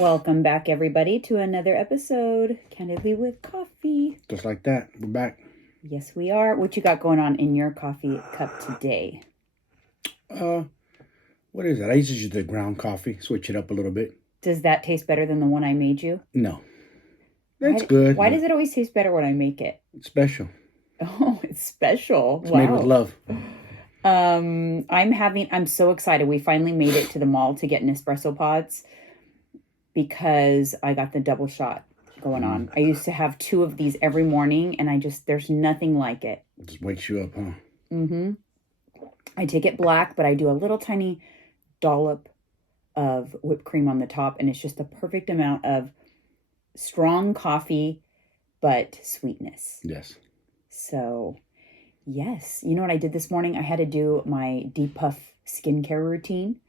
Welcome back, everybody, to another episode, Candidly with Coffee. Just like that, we're back. Yes, we are. What you got going on in your coffee cup today? What is that? I used to use the ground coffee, switch it up a little bit. Does that taste better than the one I made you? No. That's good. Why does it always taste better when I make it? It's special. Oh, it's special. It's made with love. I'm so excited. We finally made it to the mall to get Nespresso pods because I got the double shot going on. I used to have 2 of these every morning, and there's nothing like it. It just wakes you up, huh? Mm-hmm. I take it black, but I do a little tiny dollop of whipped cream on the top, and it's just the perfect amount of strong coffee, but sweetness. Yes. So, yes. You know what I did this morning? I had to do my depuff skincare routine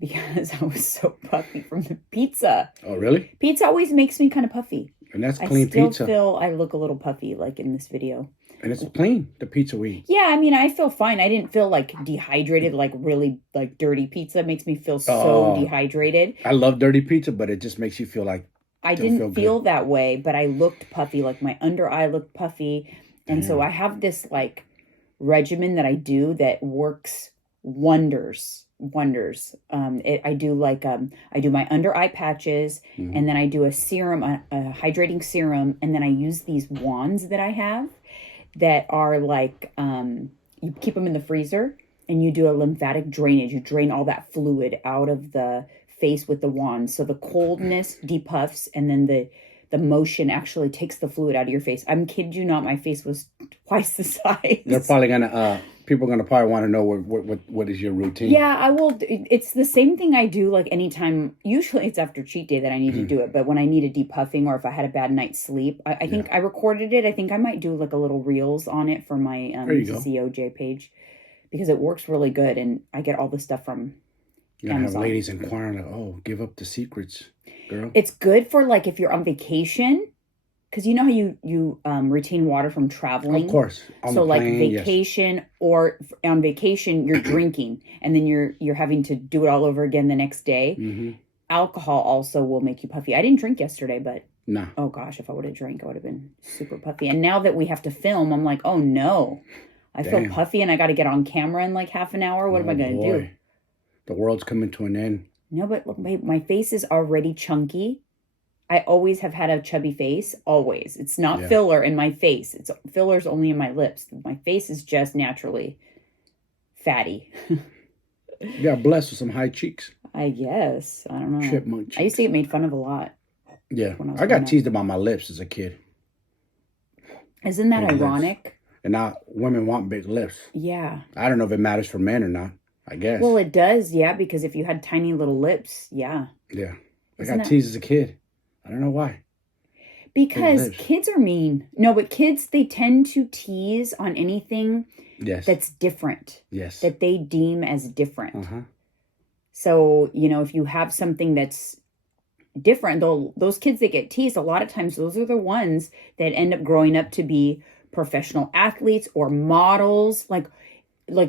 because I was so puffy from the pizza. Oh, really? Pizza always makes me kind of puffy. And that's clean pizza. I still feel I look a little puffy, like in this video. And it's plain, the pizza we eat. Yeah, I mean, I feel fine. I didn't feel like dehydrated, like really like dirty pizza makes me feel so dehydrated. I love dirty pizza, but it just makes you feel like I didn't feel that way, but I looked puffy, like my under eye looked puffy. And so I have this like regimen that I do that works wonders. I do my under eye patches, and then I do a serum, a hydrating serum, and then I use these wands that I have that are like, you keep them in the freezer and you do a lymphatic drainage. You drain all that fluid out of the face with the wand. So the coldness depuffs, and then the motion actually takes the fluid out of your face. I'm kidding you not. My face was twice the size. They're probably gonna, people are gonna probably want to know what is your routine. Yeah, I will. It's the same thing I do like anytime. Usually it's after cheat day that I need to do it. But when I need a depuffing or if I had a bad night's sleep, I think I recorded it. I think I might do like a little reels on it for my COJ page because it works really good. And I get all the stuff from You're going to have Amazon. ladies inquiring like, oh, give up the secrets, girl. It's good for like if you're on vacation. Because you know how you retain water from traveling? Of course. So like vacation or on vacation, you're drinking and then you're having to do it all over again the next day. Mm-hmm. Alcohol also will make you puffy. I didn't drink yesterday, but oh gosh, if I would have drank, I would have been super puffy. And now that we have to film, I'm like, oh no, I feel puffy and I got to get on camera in like half an hour. What am I going to do? The world's coming to an end. No, but look, my face is already chunky. I always have had a chubby face, always. It's not filler in my face. Filler's only in my lips. My face is just naturally fatty. You got blessed with some high cheeks. I guess. I don't know. Chipmunk cheeks. I used to get made fun of a lot. Yeah. I got teased about my lips as a kid. Isn't that ironic? Lips. And now women want big lips. Yeah. I don't know if it matters for men or not. I guess. Well, it does, yeah, because if you had tiny little lips, yeah. Yeah. I got teased as a kid. I don't know why. Because kids are mean. No, but kids, they tend to tease on anything that's different. Yes. That they deem as different. Uh-huh. So, if you have something that's different, those kids that get teased, a lot of times those are the ones that end up growing up to be professional athletes or models. Like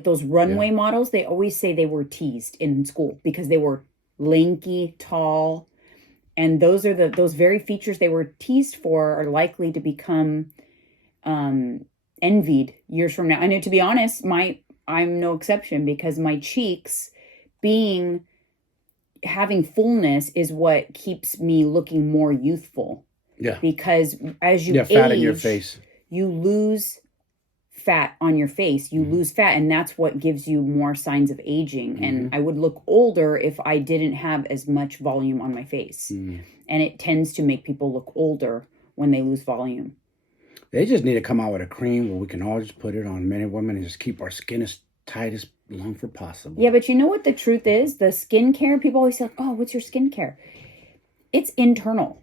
those runway models, they always say they were teased in school because they were lanky, tall. And those are those very features they were teased for are likely to become envied years from now. And to be honest, I'm no exception because my cheeks having fullness is what keeps me looking more youthful. Yeah. Because as you age, fat in your face. You lose fat on your face. You lose fat, and that's what gives you more signs of aging. And I would look older if I didn't have as much volume on my face. And it tends to make people look older when they lose volume. They just need to come out with a cream where we can all just put it on men and women and just keep our skin as tight as long for possible. Yeah, but you know what the truth is? The skincare, people always say, oh, what's your skincare? It's internal.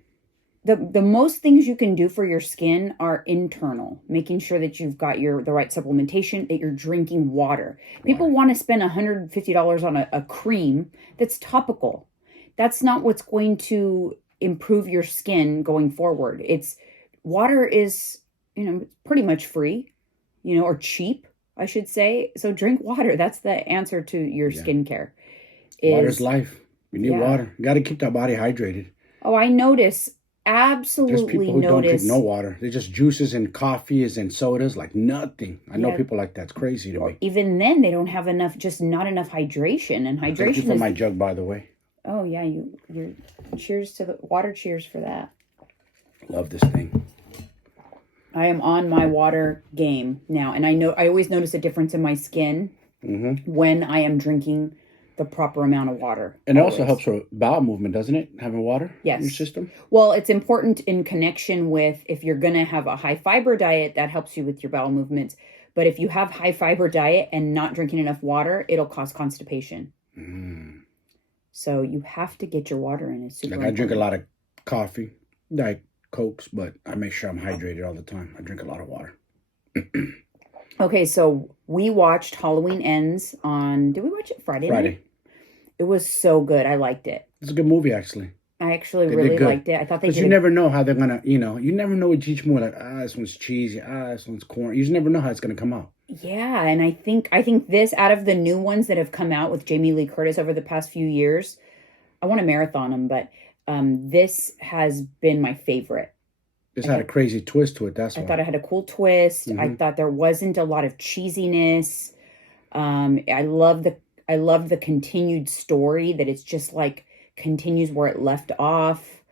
The most things you can do for your skin are internal, making sure that you've got the right supplementation, that you're drinking water. People want to spend $150 on a cream that's topical. That's not what's going to improve your skin going forward. Water is, pretty much free, or cheap, I should say. So drink water. That's the answer to your skincare. Water's life. We need water. You got to keep that body hydrated. Oh, I notice, There's people absolutely who don't drink no notice. water. They're just juices and coffees and sodas, like nothing. I know Yeah, people like that. It's crazy to or me. even then they don't have enough, just not enough hydration. And Thank you hydration for is my jug, by the way. oh yeah, you're cheers to the water, cheers for that. Love this thing. I am on my water game now, and I know I always notice a difference in my skin when I am drinking the proper amount of water. And it also Always. helps for bowel movement, doesn't it? Having water in your Yes. system. Well, it's important in connection with if you're going to have a high fiber diet, that helps you with your bowel movements. But if you have high fiber diet and not drinking enough water, it'll cause constipation. So you have to get your water in. It's super Like I drink a important. lot of coffee, like Cokes, but I make sure I'm hydrated all the time. I drink a lot of water. Okay, so we watched Halloween Ends on, did we watch it Friday night? Friday. It was so good. I liked it. It's a good movie, actually. I actually They did really good. liked it. I thought they Because did you a never know how they're gonna, you never know with each movie. Like, this one's cheesy. This one's corn. You just never know how it's gonna come out. yeah, and I think this out of the new ones that have come out with Jamie Lee Curtis over the past few years, I want to marathon them, but this has been my favorite. This had a crazy twist to it. That's I why. thought it had a cool twist. I thought there wasn't a lot of cheesiness. I love the continued story that it's just like continues where it left off.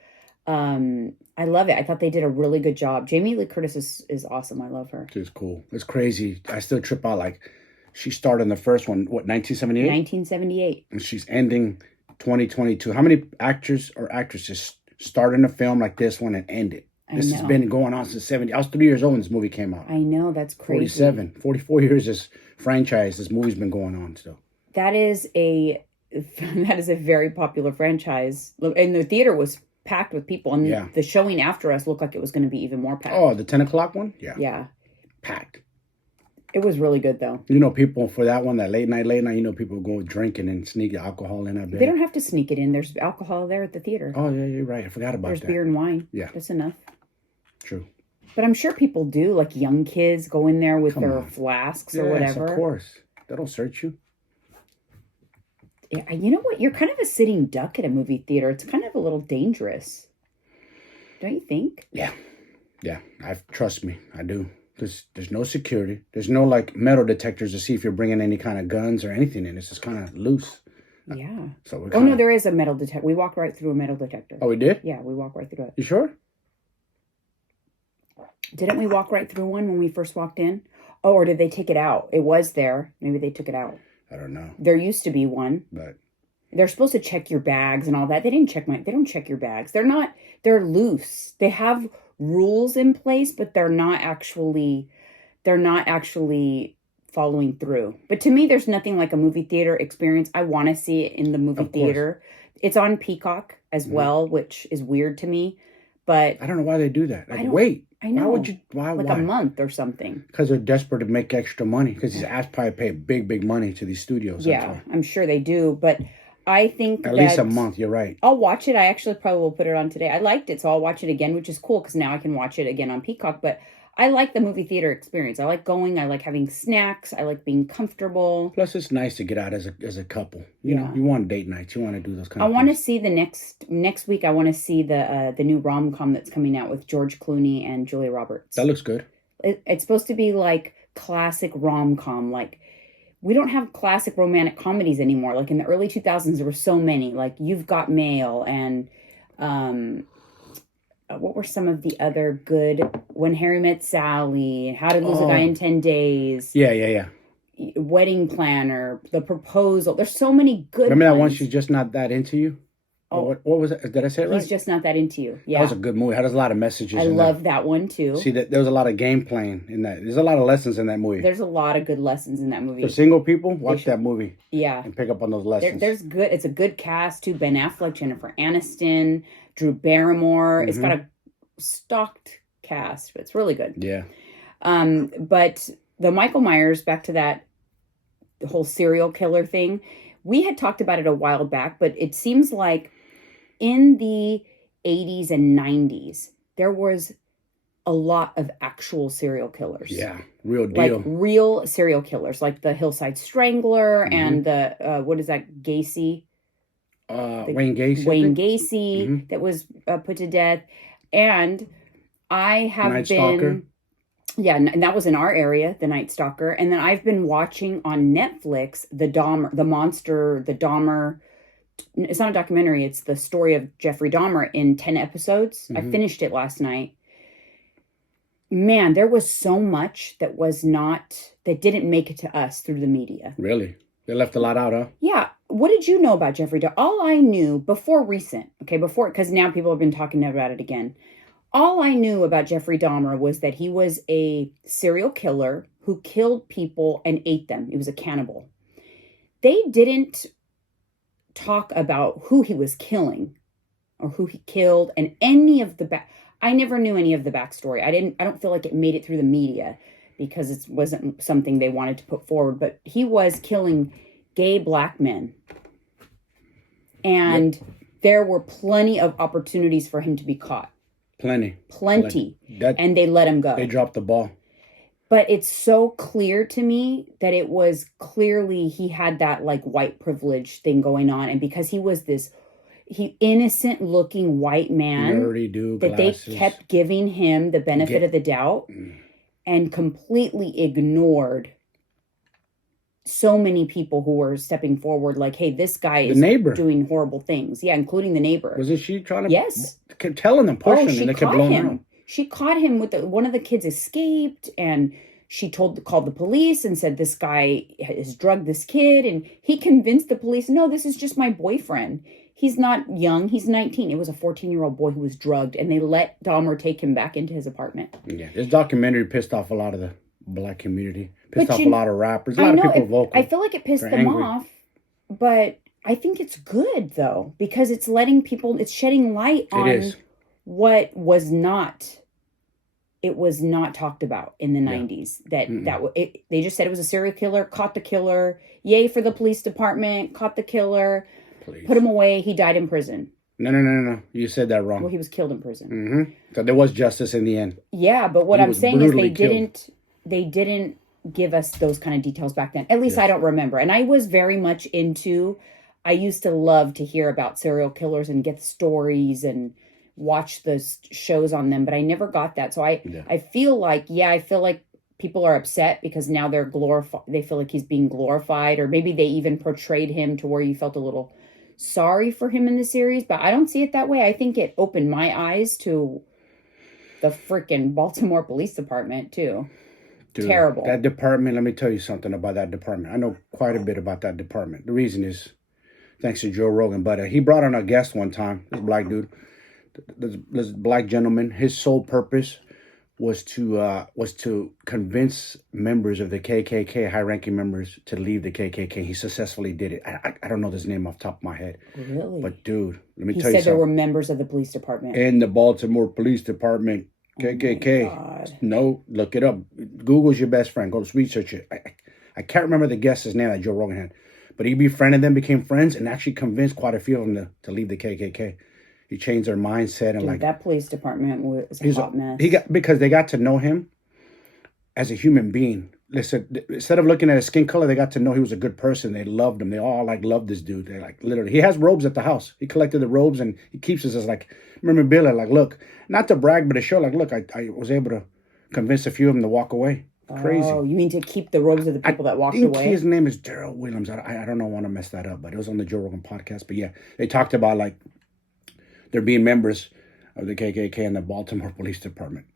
I love it. I thought they did a really good job. Jamie Lee Curtis is awesome. I love her. It's cool. It's crazy. I still trip out. Like, she started in the first one, what, 1978? 1978. And she's ending 2022. How many actors or actresses start in a film like this one and end it? This has know. been going on since 70. I was 3 years old when this movie came out. I know, that's crazy. 47, 44 years this franchise, this movie's been going on still. That is a very popular franchise. And the theater was packed with people. And Yeah. the showing after us looked like it was going to be even more packed. Oh, the 10 o'clock one? Yeah. Yeah. Packed. It was really good, though. You know, people for that one, that late night, people go drinking and sneak alcohol in. I bet. They don't have to sneak it in. There's alcohol there at the theater. Oh, yeah, you're right. I forgot about There's that. beer and wine. Yeah. That's enough. True. But I'm sure people do, like young kids go in there with their on. flasks or Yes, whatever. of course. They don't search you. Yeah, you know what? You're kind of a sitting duck at a movie theater. It's kind of a little dangerous. Don't you think? Yeah. Trust me, I do. There's no security. There's no like metal detectors to see if you're bringing any kind of guns or anything in. It's just kind of loose. Yeah. So we're Oh, kinda... no, there is a metal detector. We walked right through a metal detector. Oh, we did? Yeah, we walked right through it. You sure? Didn't we walk right through one when we first walked in? Oh, or did they take it out? It was there. Maybe they took it out. I don't know, There used to be one. but They're supposed to check your bags and all that. They don't check your bags. They're loose. They have rules in place, but they're not actually following through. But to me, there's nothing like a movie theater experience. I want to see it in the movie Of course. theater. It's on Peacock as well, which is weird to me. But I don't know why they do that. Like, don't- wait. I know. Why would you? Why? like why? a month or something. Because they're desperate to make extra money. Because these apps probably pay big money to these studios. That's Yeah, why. I'm sure they do. But I think At least a that month. You're right. I'll watch it. I actually probably will put it on today. I liked it, so I'll watch it again, which is cool because now I can watch it again on Peacock. But I like the movie theater experience. I like going. I like having snacks. I like being comfortable. Plus, it's nice to get out as a couple. You know, Yeah. you want date nights. You want to do those kind I of want to things. see the next week. I want to see the new rom com that's coming out with George Clooney and Julia Roberts. That looks good. It's supposed to be like classic rom com. Like we don't have classic romantic comedies anymore. Like in the early 2000s, there were so many. Like You've Got Mail and what were some of the other good? When Harry Met Sally, How to Lose a Guy in 10 Days, Yeah. Wedding Planner, The Proposal. There's so many good Remember that one? ones. She's just not that into you. Oh. What was it? Did I say it right? He's just not that into you. Yeah. That was a good movie. Had a lot of messages. I in love that one too. That. See, that there was a lot of game playing in that. There's a lot of lessons in that movie. There's a lot of good lessons in that movie. For single people, watch that movie Yeah. and pick up on those lessons. There's good. It's a good cast too. Ben Affleck, Jennifer Aniston, Drew Barrymore. It's got a stocked cast. It's really good. Yeah. But the Michael Myers, back to that whole serial killer thing, we had talked about it a while back, but it seems like in the 80s and 90s, there was a lot of actual serial killers. Yeah. Real Like deal. real serial killers, like the Hillside Strangler and the, what is that, Gacy? Wayne Gacy. I Wayne think. Gacy that was put to death. And I have Night been, Stalker. yeah, and that was in our area, the Night Stalker. And then I've been watching on Netflix the Dahmer. It's not a documentary. It's the story of Jeffrey Dahmer in 10 episodes. I finished it last night. Man, there was so much that didn't make it to us through the media. Really? They left a lot out, huh? Yeah. What did you know about Jeffrey Dahmer? All I knew because now people have been talking about it again. All I knew about Jeffrey Dahmer was that he was a serial killer who killed people and ate them. He was a cannibal. They didn't talk about who he was killing or who he killed and any of the I never knew any of the backstory. I don't feel like it made it through the media because it wasn't something they wanted to put forward, but he was killing gay black men. And there were plenty of opportunities for him to be caught. Plenty. And they let him go. They dropped the ball. But it's so clear to me that it was clearly he had that like white privilege thing going on. And because he was this innocent looking white man, nerdy dude, that glasses. They kept giving him the benefit of the doubt and completely ignored so many people who were stepping forward like, hey, this guy is doing horrible things. Yeah, including the neighbor. Wasn't she trying to? Yes. Kept telling them, pushing, and they kept blowing him. She caught him with one of the kids escaped, and she called the police and said, this guy has drugged this kid. And he convinced the police, no, this is just my boyfriend. He's not young. He's 19. It was a 14-year-old boy who was drugged, and they let Dahmer take him back into his apartment. Yeah, this documentary pissed off a lot of the black community. Pissed off a lot of rappers. A lot of people vocal. I feel like it pissed them off, but I think it's good, though, because it's it's shedding light on what was not. It was not talked about in the 90s. They just said it was a serial killer, caught the killer. Yay for the police department, caught the killer. Please. Put him away. He died in prison. No. You said that wrong. Well, he was killed in prison. Mm-hmm. So there was justice in the end. Yeah, but what I'm saying is they didn't give us those kind of details back then. At least I don't remember. And I was very much I used to love to hear about serial killers and get stories and watch the shows on them, but I never got that. So I feel like people are upset because now they're glorified. They feel like he's being glorified, or maybe they even portrayed him to where you felt a little sorry for him in the series, but I don't see it that way. I think it opened my eyes to the freaking Baltimore Police Department too. Dude, terrible. That department, let me tell you something about that department. I know quite a bit about that department. The reason is thanks to Joe Rogan, but he brought on a guest one time, this black dude, this black gentleman. His sole purpose was to convince members of the KKK, high-ranking members, to leave the KKK. He successfully did it. I don't know his name off the top of my head. Really? But dude, let me tell you something. He said there were members of the police department. In the Baltimore Police Department, KKK. Oh my God. No, look it up. Google's your best friend. Go research it. I can't remember the guest's name that Joe Rogan had. But he befriended them, became friends, and actually convinced quite a few of them to leave the KKK. He changed their mindset and that police department was a hot mess. Because they got to know him as a human being. Listen, instead of looking at his skin color, they got to know he was a good person. They loved him. They all loved this dude. They literally. He has robes at the house. He collected the robes and he keeps us as memorabilia. Look, not to brag, but to show look, I was able to convince a few of them to walk away. Crazy. Oh, you mean to keep the robes of the people that walked away? His name is Daryl Williams. I don't know. I want to mess that up, but it was on the Joe Rogan podcast. But yeah, they talked about there being members of the KKK in the Baltimore Police Department.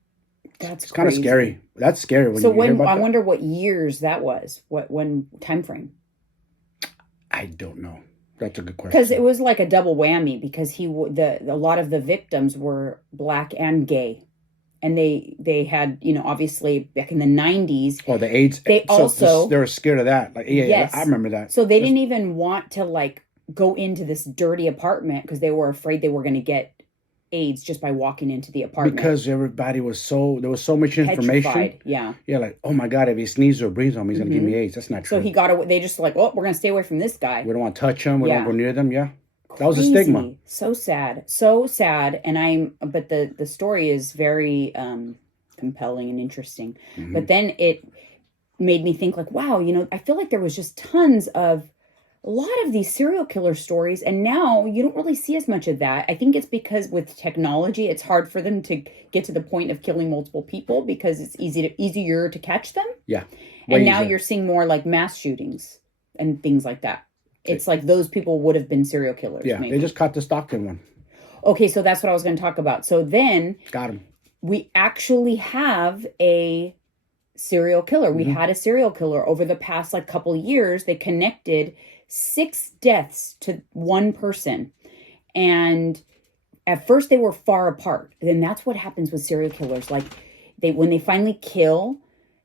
It's kind of scary. That's scary. I wonder what years that was. When time frame? I don't know. That's a good question. Because it was like a double whammy. Because a lot of the victims were black and gay, and they had obviously back in the 90s. Oh, the AIDS. They were scared of that. Yes, I remember that. So they didn't even want to go into this dirty apartment because they were afraid they were going to get AIDS just by walking into the apartment. Because everybody was there was so much information. Petrified, yeah. Yeah, oh my God, if he sneezes or breathes on me, he's going to give me AIDS. That's not true. So he got away. They just we're going to stay away from this guy. We don't want to touch him. We don't go near them. Yeah. That was a stigma. So sad. So sad. But the story is very compelling and interesting. Mm-hmm. But then it made me think wow, I feel like there was just tons of a lot of these serial killer stories, and now you don't really see as much of that. I think it's because with technology, it's hard for them to get to the point of killing multiple people because it's easier to catch them. Yeah. And now you're seeing more like mass shootings and things like that. It's like those people would have been serial killers. Yeah, maybe. they just caught the Stockton one. Okay, so that's what I was going to talk about. So then Got him. we actually have a serial killer. We had a serial killer over the past like couple years. They connected 6 deaths to one person. And at first they were far apart. And that's what happens with serial killers. Like when they finally kill,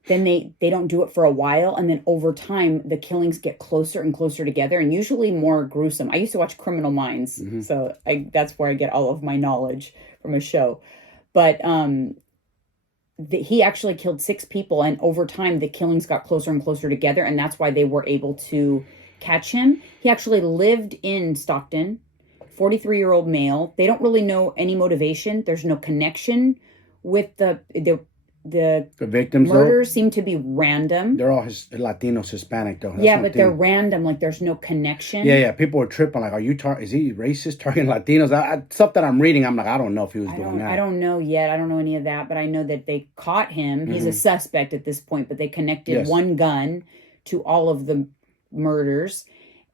then they don't do it for a while. And then over time, the killings get closer and closer together and usually more gruesome. I used to watch Criminal Minds. So that's where I get all of my knowledge from a show. But he actually killed 6 people. And over time, the killings got closer and closer together. And that's why they were able to catch him. He actually lived in Stockton, 43-year-old male. They don't really know any motivation. There's no connection with the victims. Murders seem to be random. They're all Latinos, Hispanic though. That's but they're random. Like there's no connection. Yeah. People were tripping. Like, is he racist targeting Latinos? Stuff that I'm reading, I'm like, I don't know if he was doing that. I don't know yet. I don't know any of that. But I know that they caught him. He's a suspect at this point. But they connected one gun to all of the murders.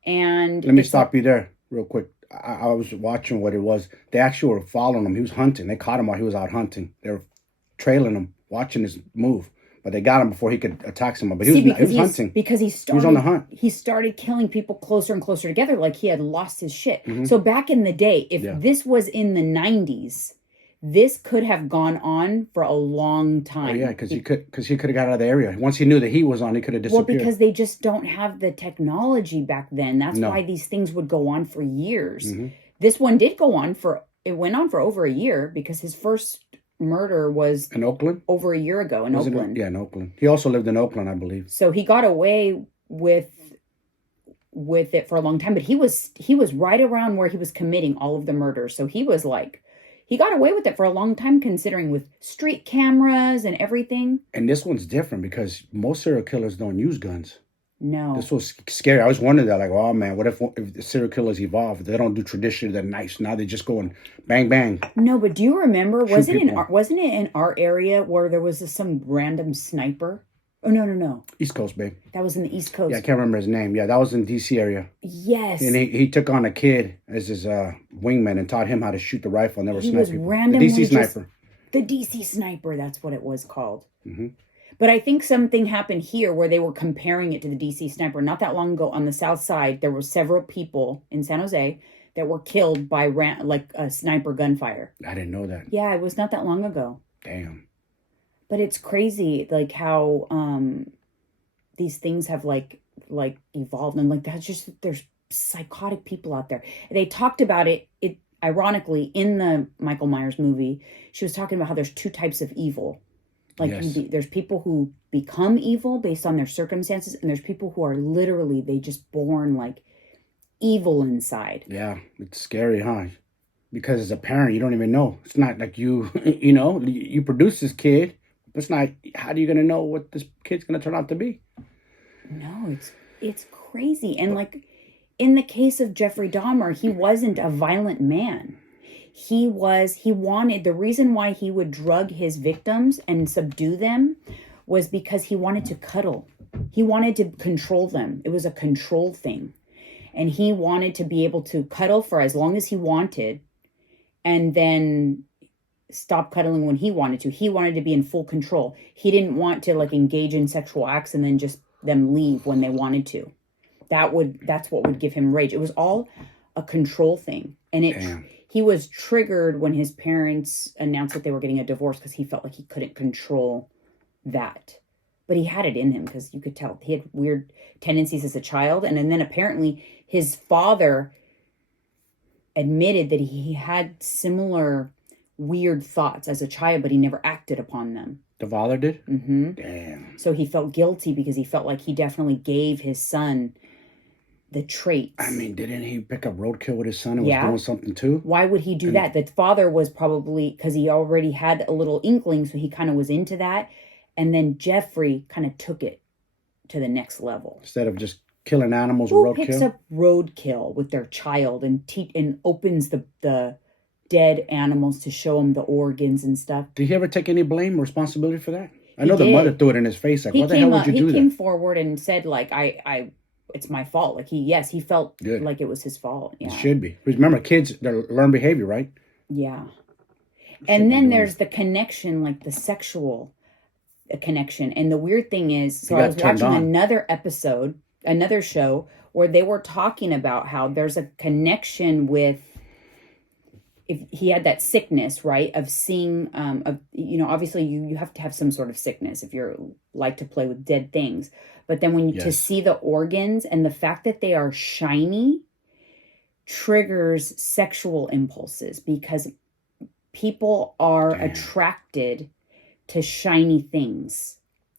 And let me stop you there real quick. I was watching what it was. They actually were following him. He was hunting. They caught him while he was out hunting. They were trailing him, watching his move. But they got him before he could attack someone. But he was hunting. Because he was on the hunt. He started killing people closer and closer together like he had lost his shit. So back in the day, if this was in the 90s, this could have gone on for a long time. Oh, yeah, because he could have got out of the area. Once he knew the heat was on, he could have disappeared. Well, because they just don't have the technology back then. That's why these things would go on for years. This one did go on it went on for over a year because his first murder was in Oakland over a year ago in Oakland. In Oakland. He also lived in Oakland, I believe. So he got away with it for a long time, but he was right around where he was committing all of the murders. So he got away with it for a long time, considering with street cameras and everything. And this one's different because most serial killers don't use guns. No. This was scary. I was wondering that, like, oh man, what if the serial killers evolve? They don't do traditionally the knives. Now they just go and bang, bang. No, but do you remember, wasn't it in our area where there was some random sniper? Oh, no. East Coast, babe. That was in the East Coast. Yeah, I can't remember his name. Yeah, that was in D.C. area. Yes. And he took on a kid as his wingman and taught him how to shoot the rifle and never snipe people. Randomly the D.C. sniper. The D.C. sniper, that's what it was called. But I think something happened here where they were comparing it to the D.C. sniper. Not that long ago on the south side, there were several people in San Jose that were killed by a sniper gunfire. I didn't know that. Yeah, it was not that long ago. Damn. But it's crazy, like how these things have like evolved, and like that's just there's psychotic people out there. They talked about it ironically in the Michael Myers movie. She was talking about how there's 2 types of evil. Like there's people who become evil based on their circumstances, and there's people who are literally they just born like evil inside. Yeah, it's scary, huh? Because as a parent, you don't even know. It's not like you produce this kid. But it's not, how are you going to know what this kid's going to turn out to be? No, it's crazy. And like in the case of Jeffrey Dahmer, he wasn't a violent man. The reason why he would drug his victims and subdue them was because he wanted to cuddle. He wanted to control them. It was a control thing. And he wanted to be able to cuddle for as long as he wanted and then stop cuddling when he wanted to. He wanted to be in full control. He didn't want to like engage in sexual acts and then just them leave when they wanted to. That's what would give him rage. It was all a control thing. And he was triggered when his parents announced that they were getting a divorce because he felt like he couldn't control that. But he had it in him because you could tell he had weird tendencies as a child. And then apparently his father admitted that he had similar weird thoughts as a child, but he never acted upon them. The father did? Mm-hmm. Damn. So he felt guilty because he felt like he definitely gave his son the traits. I mean, didn't he pick up roadkill with his son and was doing something too? Why would he do that? The father was probably, because he already had a little inkling, so he kind of was into that. And then Jeffrey kind of took it to the next level. Instead of just killing animals, Who roadkill. picks up roadkill with their child and opens the dead animals to show them the organs and stuff? Did he ever take any blame or responsibility for that? I He know the did. mother threw it in his face. Like, He why the hell would you do He came that? forward and said, like, I it's my fault. Like, he felt Good. like it was his fault. It Yeah. should be. Because remember, kids, they learn behavior, right? Yeah. Shouldn't And be then doing there's the connection, like the sexual connection. And the weird thing is, so You I got was turned watching on. another show where they were talking about how there's a connection with, if he had that sickness, right, of seeing, obviously you have to have some sort of sickness if you're like to play with dead things. But then to Yes. see the organs and the fact that they are shiny triggers sexual impulses, because people are Damn. attracted to shiny things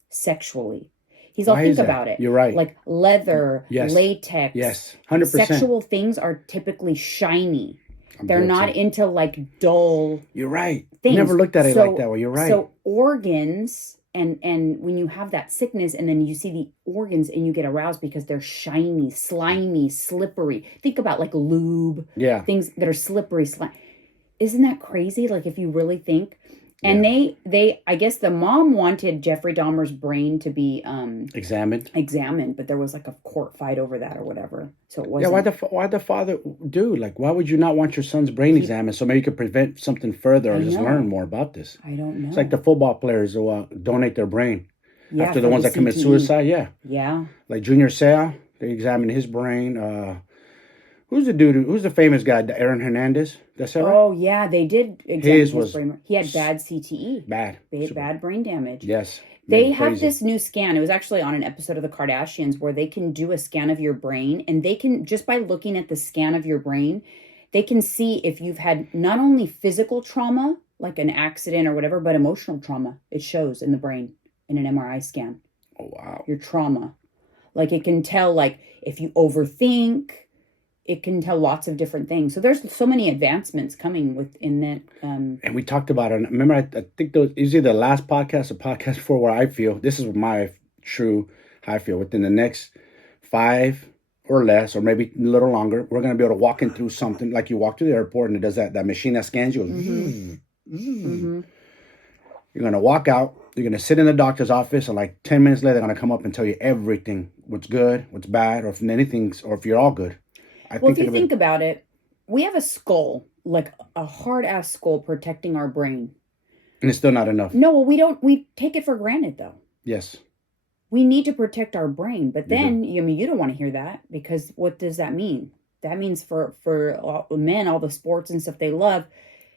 sexually. He's all, Why think is that? about it. You're right. Like leather, Yes. latex. Yes, 100%. Sexual things are typically shiny. I'm They're guilty. not into like dull You're right. things. Never looked at it like that way. You're right. So organs, and when you have that sickness and then you see the organs and you get aroused because they're shiny, slimy, slippery. Think about like lube, yeah. things that are slippery, slimy. Isn't that crazy? Like if you really think. And they I guess the mom wanted Jeffrey Dahmer's brain to be Examined. but there was like a court fight over that or whatever. So it Yeah, wasn't. why the father, dude, like, why would you not want your son's brain examined so maybe you could prevent something further or I just know. learn more about this? I don't know. It's like the football players who donate their brain Yeah, after the for ones that commit CTE. suicide. Yeah. Yeah. Like Junior Seau, they examined his brain. Who's the famous guy? Aaron Hernandez? That's that right? Oh yeah, they did examine His his was brain. He had bad CTE. Bad. Bad brain damage. Yes. They Made have crazy. this new scan. It was actually on an episode of the Kardashians where they can do a scan of your brain, and they can, just by looking at the scan of your brain, they can see if you've had not only physical trauma, like an accident or whatever, but emotional trauma. It shows in the brain in an MRI scan. Oh, wow. Your trauma. Like it can tell, like if you overthink, it can tell lots of different things. So there's so many advancements coming within that. And we talked about it. Remember, I think it was either the last podcast or podcast before where I feel, this is my true, how I feel, within the next 5 or less, or maybe a little longer, we're going to be able to walk in through something, like you walk through the airport and it does that machine that scans you. Mm-hmm. You're going to walk out, you're going to sit in the doctor's office, and like 10 minutes later, they're going to come up and tell you everything, what's good, what's bad, or if anything's, or if you're all good. Well, if you think about it, we have a skull, like a hard ass skull protecting our brain. And it's still not enough. No, well, we take it for granted though. Yes. We need to protect our brain. But then, you don't want to hear that, because what does that mean? That means for men, all the sports and stuff they love,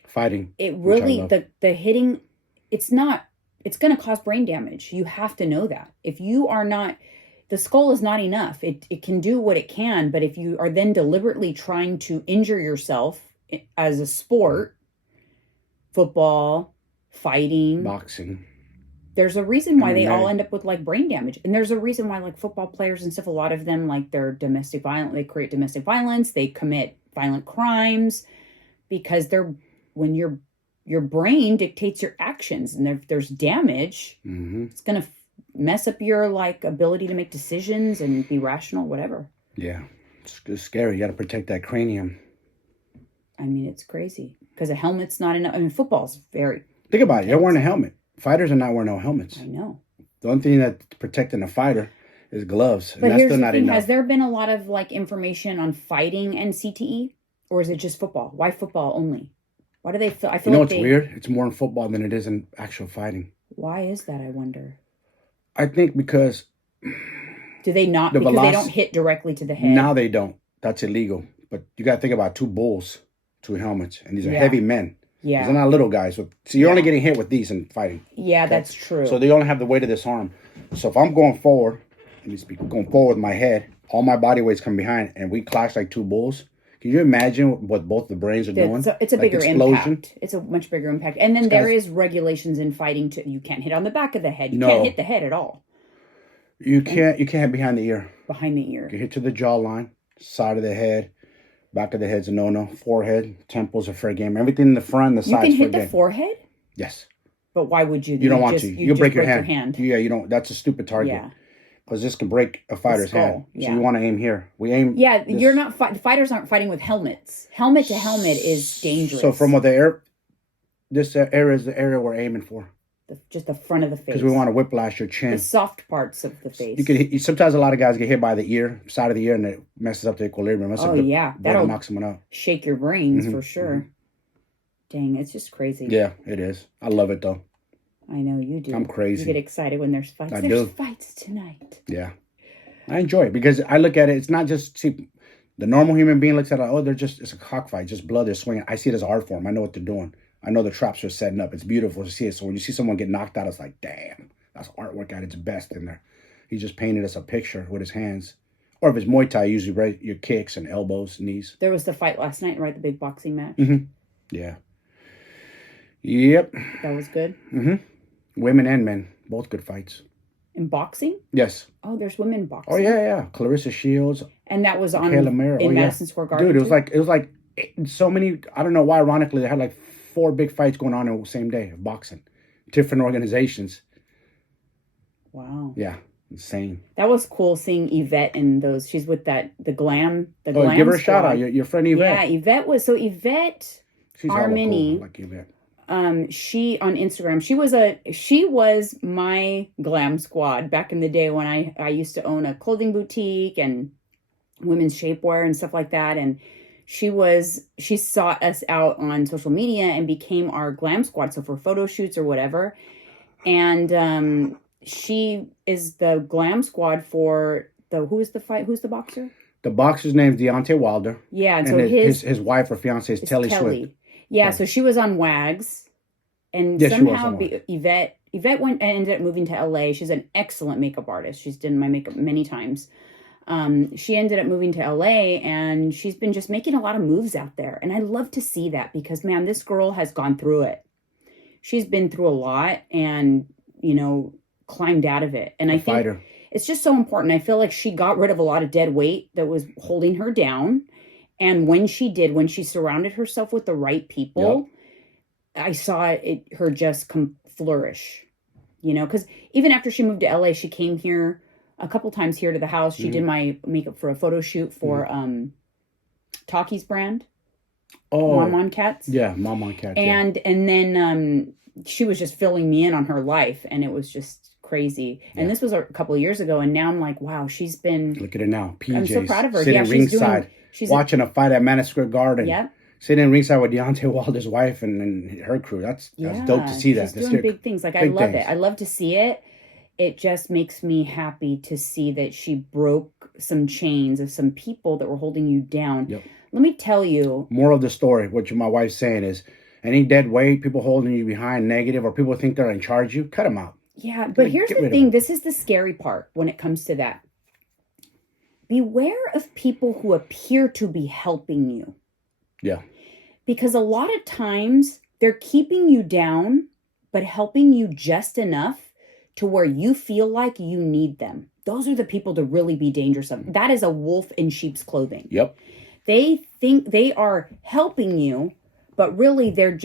Fighting. it really, love. the hitting, it's going to cause brain damage. You have to know that. If you are not, the skull is not enough. It can do what it can, but if you are then deliberately trying to injure yourself as a sport, football, fighting, Boxing. there's a reason why they MMA. all end up with like brain damage. And there's a reason why like football players and stuff, a lot of them, like they're they create domestic violence, they commit violent crimes, because when your brain dictates your actions, and if there's damage, Mm-hmm. it's going to mess up your like ability to make decisions and be rational, whatever. Yeah. It's scary. You got to protect that cranium. I mean, it's crazy because a helmet's not enough. I mean, football's very, Think about it. You're wearing a helmet. Fighters are not wearing no helmets. I know. The only thing that's protecting a fighter is gloves. But And that's here's still the not thing: enough. has there been a lot of like information on fighting and CTE, or is it just football? Why football only? Why do they feel? I feel You know like what's weird? It's more in football than it is in actual fighting. Why is that? I wonder. I think because Do they not? The Because they veloc- don't hit directly to the head. now they don't. That's illegal. But you got to think about 2 bulls, 2 helmets. And these are Yeah. heavy men. These Yeah, are not little guys. So you're only getting hit with these in fighting. yeah, that's true. So they only have the weight of this arm. So if I'm going forward, let me speak, going forward with my head, all my body weight's come behind, and we clash like 2 bulls. Can you imagine what both the brains are doing? It's a Like bigger explosion? impact. It's a much bigger impact. And then there is regulations in fighting too. You can't hit on the back of the head. You No. can't hit the head at all. You can't hit behind the ear. Behind the ear. You hit to the jawline, side of the head, back of the head's a no-no, forehead, temples are fair game. Everything in the front, the You sides can fair hit the game. Yes. Yes. But why would you? You don't want just, to. You You'll just break your hand. Yeah, you don't. That's a stupid target. Yeah. because this can break a fighter's skull, hand. yeah. So you want to aim here. We aim. Yeah, this- you're not. The fighters aren't fighting with helmets. Helmet to helmet is dangerous. So from the air, this area is the area we're aiming for. Just the front of the face. Because we want to whiplash your chin. The soft parts of the face. Sometimes a lot of guys get hit by the ear, side of the ear, and it messes up the equilibrium. That's that'll knock someone out. Shake your brains for sure. Dang, it's just crazy. Yeah, it is. I love it though. I know you do. I'm crazy. You get excited when there's fights. There's fights tonight. Yeah, I enjoy it because I look at it. It's not just the normal human being looks at it. Oh, it's a cockfight, just blood. They're swinging. I see it as art form. I know what they're doing. I know the traps are setting up. It's beautiful to see it. So when you see someone get knocked out, it's like, damn, that's artwork at its best in there. He just painted us a picture with his hands. Or if it's Muay Thai, usually right your kicks and elbows, knees. There was the fight last night, right? The big boxing match. Yeah. Yep. That was good. Women and men, both good fights. In boxing? Yes. Oh, there's women boxing. Oh yeah. Clarissa Shields. And that was on Mara. in Madison Square Garden. Dude, it was like so many. I don't know why. Ironically, they had like 4 big fights going on in the same day of boxing, different organizations. Wow. Yeah, insane. That was cool seeing Yvette in those. She's with the glam. Give her a shout out. Your friend Yvette. Yeah, Yvette was Yvette. She's Armini. Cool, like Yvette. She on Instagram. She was my glam squad back in the day when I used to own a clothing boutique and women's shapewear and stuff like that. And she sought us out on social media and became our glam squad. So for photo shoots or whatever. And she is the glam squad for who's the boxer? The boxer's name's Deontay Wilder. Yeah, and so his wife or fiance is Kelly Kelly. Swift. Yeah, so she was on WAGS, and somehow Yvette ended up moving to LA. She's an excellent makeup artist. She's done my makeup many times. She ended up moving to LA, and she's been just making a lot of moves out there. And I love to see that because, man, this girl has gone through it. She's been through a lot and, climbed out of it. And I think it's just so important. I feel like she got rid of a lot of dead weight that was holding her down. And when she surrounded herself with the right people, I saw her just flourish, because even after she moved to LA, she came here a couple times here to the house. She did my makeup for a photo shoot for Talkies brand. Oh, Mom on Cats. Yeah, Mom on Cats. And then she was just filling me in on her life, and it was just crazy. And this was a couple of years ago, and now I'm like, wow, she's been. Look at her now. PJs. I'm so proud of her. Sitting ringside, watching a fight at Madison Square Garden. Yeah. Sitting ringside with Deontay Wilder's wife and her crew. That's dope to see that. She's doing big things. Like, I love it. I love to see it. It just makes me happy to see that she broke some chains of some people that were holding you down. Yep. Let me tell you. More of the story, what my wife's saying is, any dead weight, people holding you behind negative, or people think they're in charge of you, cut them out. Yeah, but here's the thing. This is the scary part when it comes to that. Beware of people who appear to be helping you. Yeah. Because a lot of times they're keeping you down, but helping you just enough to where you feel like you need them. Those are the people to really be dangerous of. That is a wolf in sheep's clothing. Yep. They think they are helping you, but really they're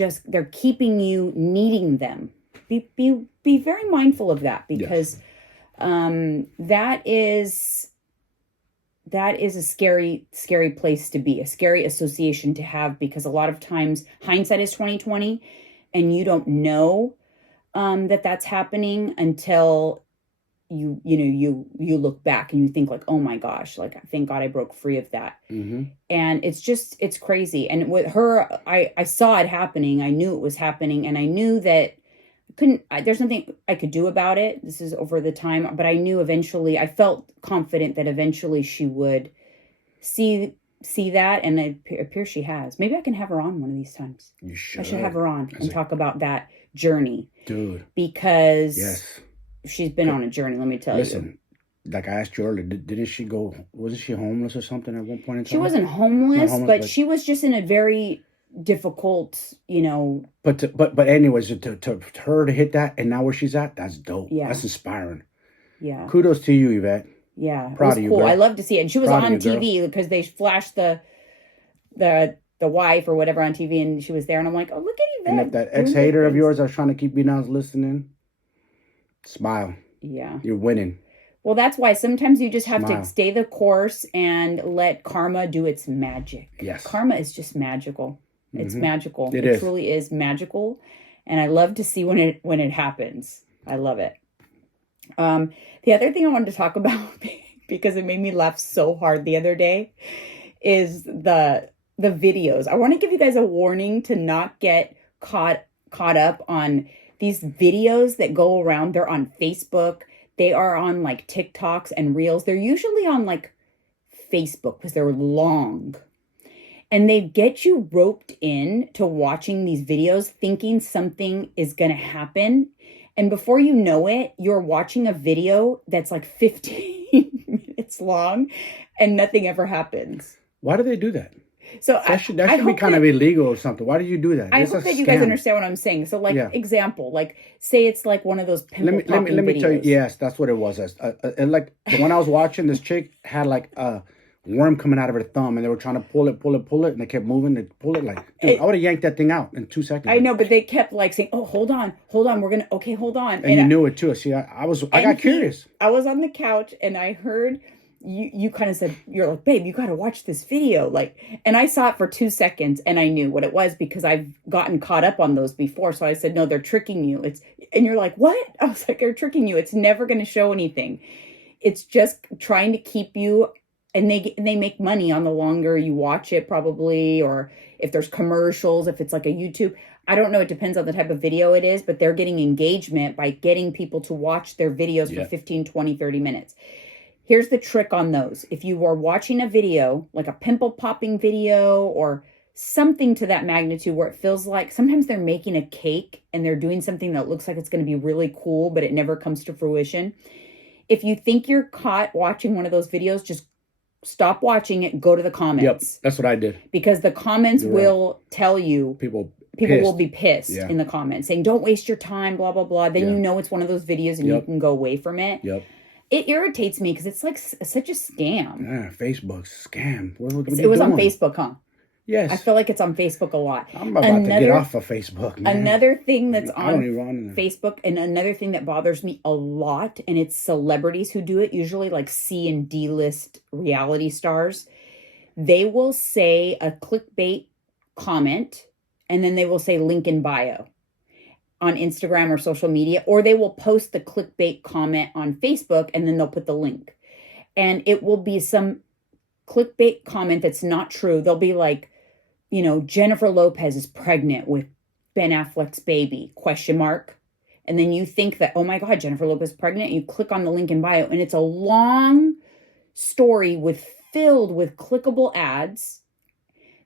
keeping you needing them. Be very mindful of that, because that is a scary place to be, a scary association to have, because a lot of times hindsight is 20/20, and you don't know that's happening until you look back and you think like, oh my gosh, like, thank God I broke free of that. Mm-hmm. And it's crazy. And with her, I saw it happening. I knew it was happening, and I knew that there's nothing I could do about it. This is over the time, but I knew eventually, I felt confident that eventually she would see that, and it appears she has. Maybe I can have her on one of these times. You should. I should have her on and talk about that journey. Dude. Because she's been on a journey, let me tell you. Listen, like I asked you earlier, wasn't she homeless or something at one point in time? She wasn't homeless, but she was just in a very difficult, But anyways, to her to hit that and now where she's at, that's dope. Yeah. That's inspiring. Yeah. Kudos to you, Yvette. Yeah. Proud of you, cool. girl. I love to see it. And she was Proud on of you, TV because they flashed the wife or whatever on TV, and she was there, and I'm like, oh, look at Yvette. And if that ex-hater of yours I was trying to keep you now is listening, smile. Yeah. You're winning. Well, that's why sometimes you just have Smile. to stay the course and let karma do its magic. Yes. Karma is just magical. It's magical. It is. Truly is magical. And I love to see when it happens. I love it. The other thing I wanted to talk about because it made me laugh so hard the other day is the videos. I want to give you guys a warning to not get caught up on these videos that go around. They're on Facebook. They are on like TikToks and Reels. They're usually on like Facebook because they're long. And they get you roped in to watching these videos thinking something is going to happen. And before you know it, you're watching a video that's like 15 minutes long and nothing ever happens. Why do they do that? So That should be kind of illegal or something. Why do you do that? I It's hope a that you guys scam. understand what I'm saying. So like example, like say it's like one of those pimple popping Let me videos. tell you. Yes, that's what it was. And like the one I was watching, this chick had like a worm coming out of her thumb, and they were trying to pull it, and they kept moving. They pull it like, dude, I would have yanked that thing out in 2 seconds. I know, but they kept like saying, "Oh, hold on, we're gonna hold on." And you knew it too. See, I got curious. I was on the couch and I heard you kind of said, you're like, babe, you got to watch this video. Like, and I saw it for 2 seconds and I knew what it was because I've gotten caught up on those before. So I said, no, they're tricking you. And you're like, what? I was like, they're tricking you. It's never going to show anything. It's just trying to keep you, and they make money on the longer you watch it probably, or if there's commercials, if it's like a YouTube. I don't know. It depends on the type of video it is, but they're getting engagement by getting people to watch their videos for 15, 20, 30 minutes. Here's the trick on those. If you are watching a video, like a pimple popping video or something to that magnitude where it feels like sometimes they're making a cake and they're doing something that looks like it's going to be really cool, but it never comes to fruition. If you think you're caught watching one of those videos, just stop watching it, go to the comments. Yep, that's what I did. Because the comments will tell you, people will be pissed in the comments saying, don't waste your time, blah, blah, blah. Then you know it's one of those videos and you can go away from it. Yep. It irritates me because it's like such a scam. Yeah, Facebook scam. What it was on Facebook, huh? Yes. I feel like it's on Facebook a lot. I'm about to get off of Facebook, man. Another thing that's I don't even on Facebook, and another thing that bothers me a lot, and it's celebrities who do it, usually like C and D list reality stars. They will say a clickbait comment, and then they will say link in bio on Instagram or social media, or they will post the clickbait comment on Facebook, and then they'll put the link. And it will be some clickbait comment that's not true. They'll be like, you know, Jennifer Lopez is pregnant with Ben Affleck's baby, ? And then you think that, oh my God, Jennifer Lopez is pregnant. You click on the link in bio and it's a long story filled with clickable ads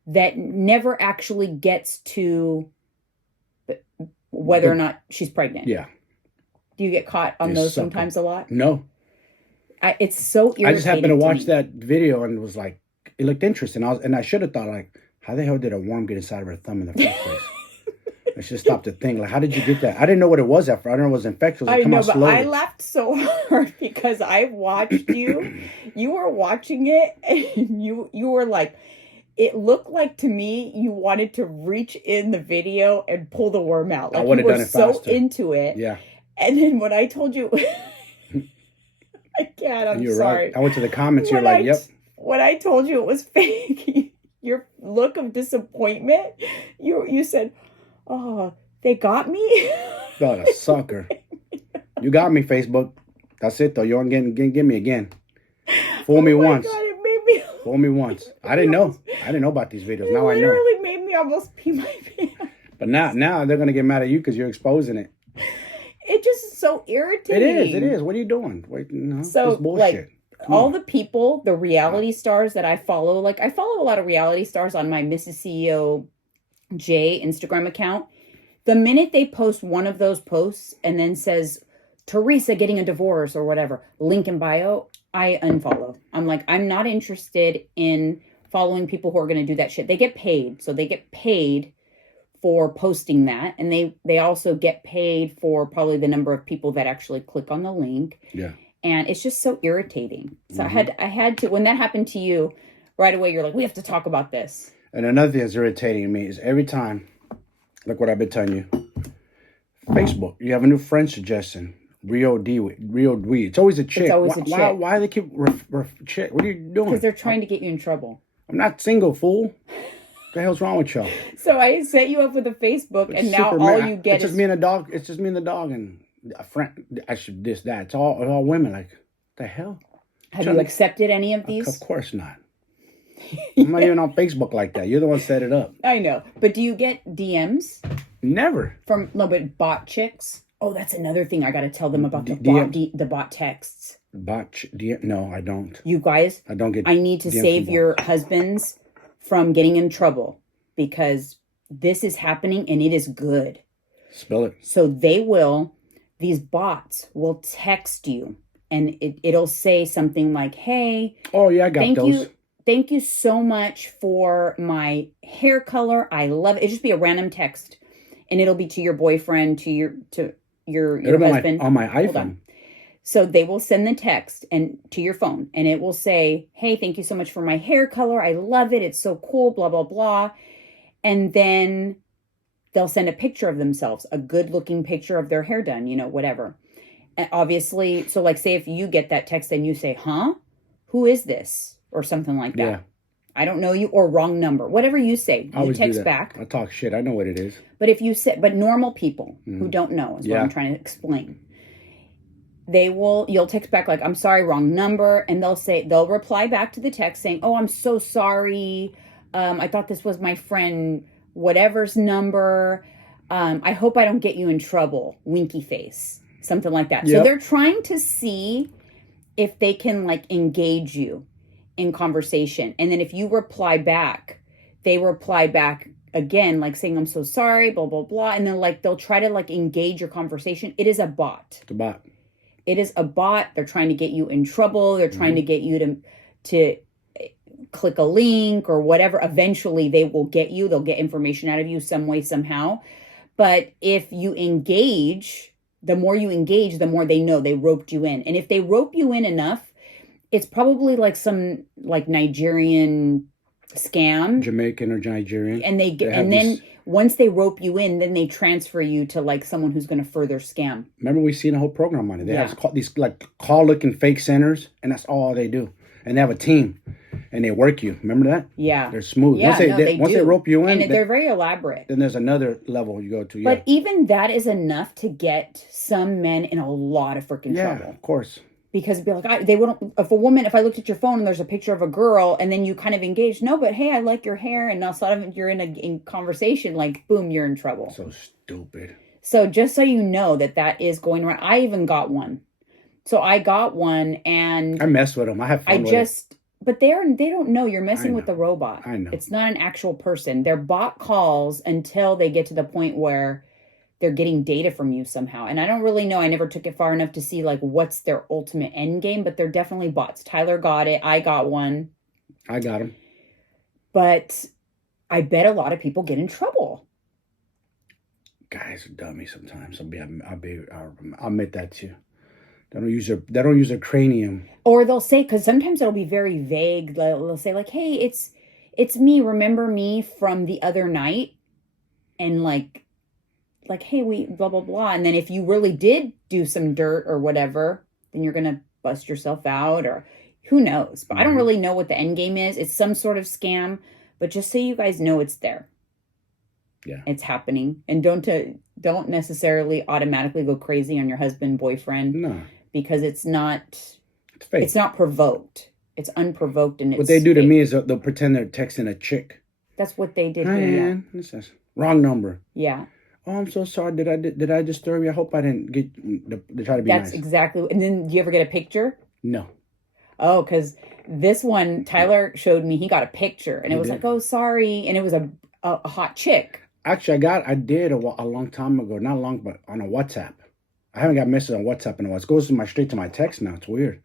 that never actually gets to whether or not she's pregnant. Yeah. Do you get caught on those sometimes a lot? No. It's so irritating. I just happened to watch that video and was like, it looked interesting. I should have thought like, how the hell did a worm get inside of her thumb in the first place? I should stop to think, like, how did you get that? I didn't know what it was after. I didn't know it was infectious. I know, but I laughed so hard because I watched you. You were watching it, and you were like, it looked like to me you wanted to reach in the video and pull the worm out. Like, I would have done it faster. So into it. Yeah. And then when I told you, I can't. I'm You're sorry. Right. I went to the comments. You're like, yep. When I told you it was fake. Your look of disappointment, you said, oh, they got me? What a sucker. You got me, Facebook. That's it, though. You aren't getting me again. Fool me once. God, it made me... Fool me once. I didn't know. I didn't know about these videos. Now I know. It literally made me almost pee my pants. But now they're going to get mad at you because you're exposing it. It just is so irritating. It is. What are you doing? Wait, no, so, it's bullshit. Like, all the people, the reality stars that I follow, like I follow a lot of reality stars on my Mrs. CEO J Instagram account. The minute they post one of those posts and then says, Teresa getting a divorce or whatever, link in bio, I unfollow. I'm like, I'm not interested in following people who are going to do that shit. They get paid. So they get paid for posting that. And they also get paid for probably the number of people that actually click on the link. Yeah. And it's just so irritating. So I had to, when that happened to you, right away, you're like, we have to talk about this. And another thing that's irritating me is every time, like what I've been telling you, Facebook, you have a new friend suggestion. Real D. It's always a chick. always a chick. Why they keep chick? What are you doing? Because they're trying to get you in trouble. I'm not single, fool. What the hell's wrong with y'all? So I set you up with a Facebook, and now all you get it's just me and the dog. It's just me and the dog and a friend. I should this that. It's all women. Like the hell. Have you accepted any of these? Of course not. I'm not even on Facebook like that. You're the one set it up. I know, but do you get DMs? Never. From but bot chicks? Oh, that's another thing I got to tell them about the bot texts. No, I don't. You guys, I don't get. I need to save your husbands from getting in trouble because this is happening and it is good. Spill it. So these bots will text you and it'll say something like, "Hey, oh yeah, I got those. Thank you so much for my hair color. I love it." It'll just be a random text, and it'll be to your boyfriend, to your husband on my iPhone. So they will send the text and to your phone, and it will say, "Hey, thank you so much for my hair color. I love it. It's so cool. Blah blah blah," and then they'll send a picture of themselves, a good-looking picture of their hair done, whatever. And obviously, so like, say if you get that text and you say, "Huh, who is this?" or something like that. Yeah. I don't know you, or wrong number, whatever you say. You text back. I talk shit. I know what it is. But if you say, but normal people who don't know is what I'm trying to explain. You'll text back like, "I'm sorry, wrong number," and they'll reply back to the text saying, "Oh, I'm so sorry. I thought this was my friend whatever's number. I hope I don't get you in trouble. Winky face," something like that. Yep. So they're trying to see if they can like engage you in conversation. And then if you reply back, they reply back again, like saying, "I'm so sorry, blah, blah, blah." And then like, they'll try to like engage your conversation. It is a bot. It's a bot. It is a bot. They're trying to get you in trouble. They're trying to get you to click a link or whatever. Eventually they will get you. They'll get information out of you some way, somehow. But if you engage, the more you engage, the more they know they roped you in. And if they rope you in enough, it's probably like some like Nigerian scam, Jamaican or Nigerian, and then once they rope you in, then they transfer you to like someone who's going to further scam. Remember, we seen a whole program on it. They have these like call-looking fake centers, and that's all they do. And they have a team, and they work you. Remember that? Yeah, they're smooth. Yeah, once they rope you in, and they're very elaborate. Then there's another level you go to. Yeah. But even that is enough to get some men in a lot of freaking trouble. Yeah, of course. Because it'd be like, they wouldn't, if I looked at your phone and there's a picture of a girl and then you kind of engage, "No, but hey, I like your hair," and now suddenly you're in conversation, like, boom, you're in trouble. So stupid. So just so you know that is going around. I even got one. So I got one and I mess with them. I have fun with it. But they don't know you're messing with the robot. I know. It's not an actual person. They're bot calls until they get to the point where they're getting data from you somehow. And I don't really know. I never took it far enough to see like what's their ultimate end game, but they're definitely bots. Tyler got it. I got one. I got him. But I bet a lot of people get in trouble. Guys are dummies sometimes. I'll admit that too. They don't use their cranium. Or they'll say, because sometimes it'll be very vague. They'll say like, "Hey, it's me. Remember me from the other night?" And like, "Hey, we blah, blah, blah." And then if you really did do some dirt or whatever, then you're going to bust yourself out, or who knows. But I don't really know what the end game is. It's some sort of scam. But just so you guys know, it's there. Yeah. It's happening. And don't necessarily automatically go crazy on your husband, boyfriend. No. Because it's not... It's fake. It's not provoked. It's unprovoked, and it's what they do to me is they'll pretend they're texting a chick. That's what they did. This is wrong number. Yeah. "Oh, I'm so sorry. Did I disturb you? I hope I didn't get." They try to be nice. That's exactly. And then, do you ever get a picture? No. Oh, because this one Tyler showed me. He got a picture, and it was like, "Oh, sorry," and it was a hot chick. Actually, I did a long time ago. Not long, but on a WhatsApp. I haven't got messages on WhatsApp in a while. It goes straight to my text now. It's weird.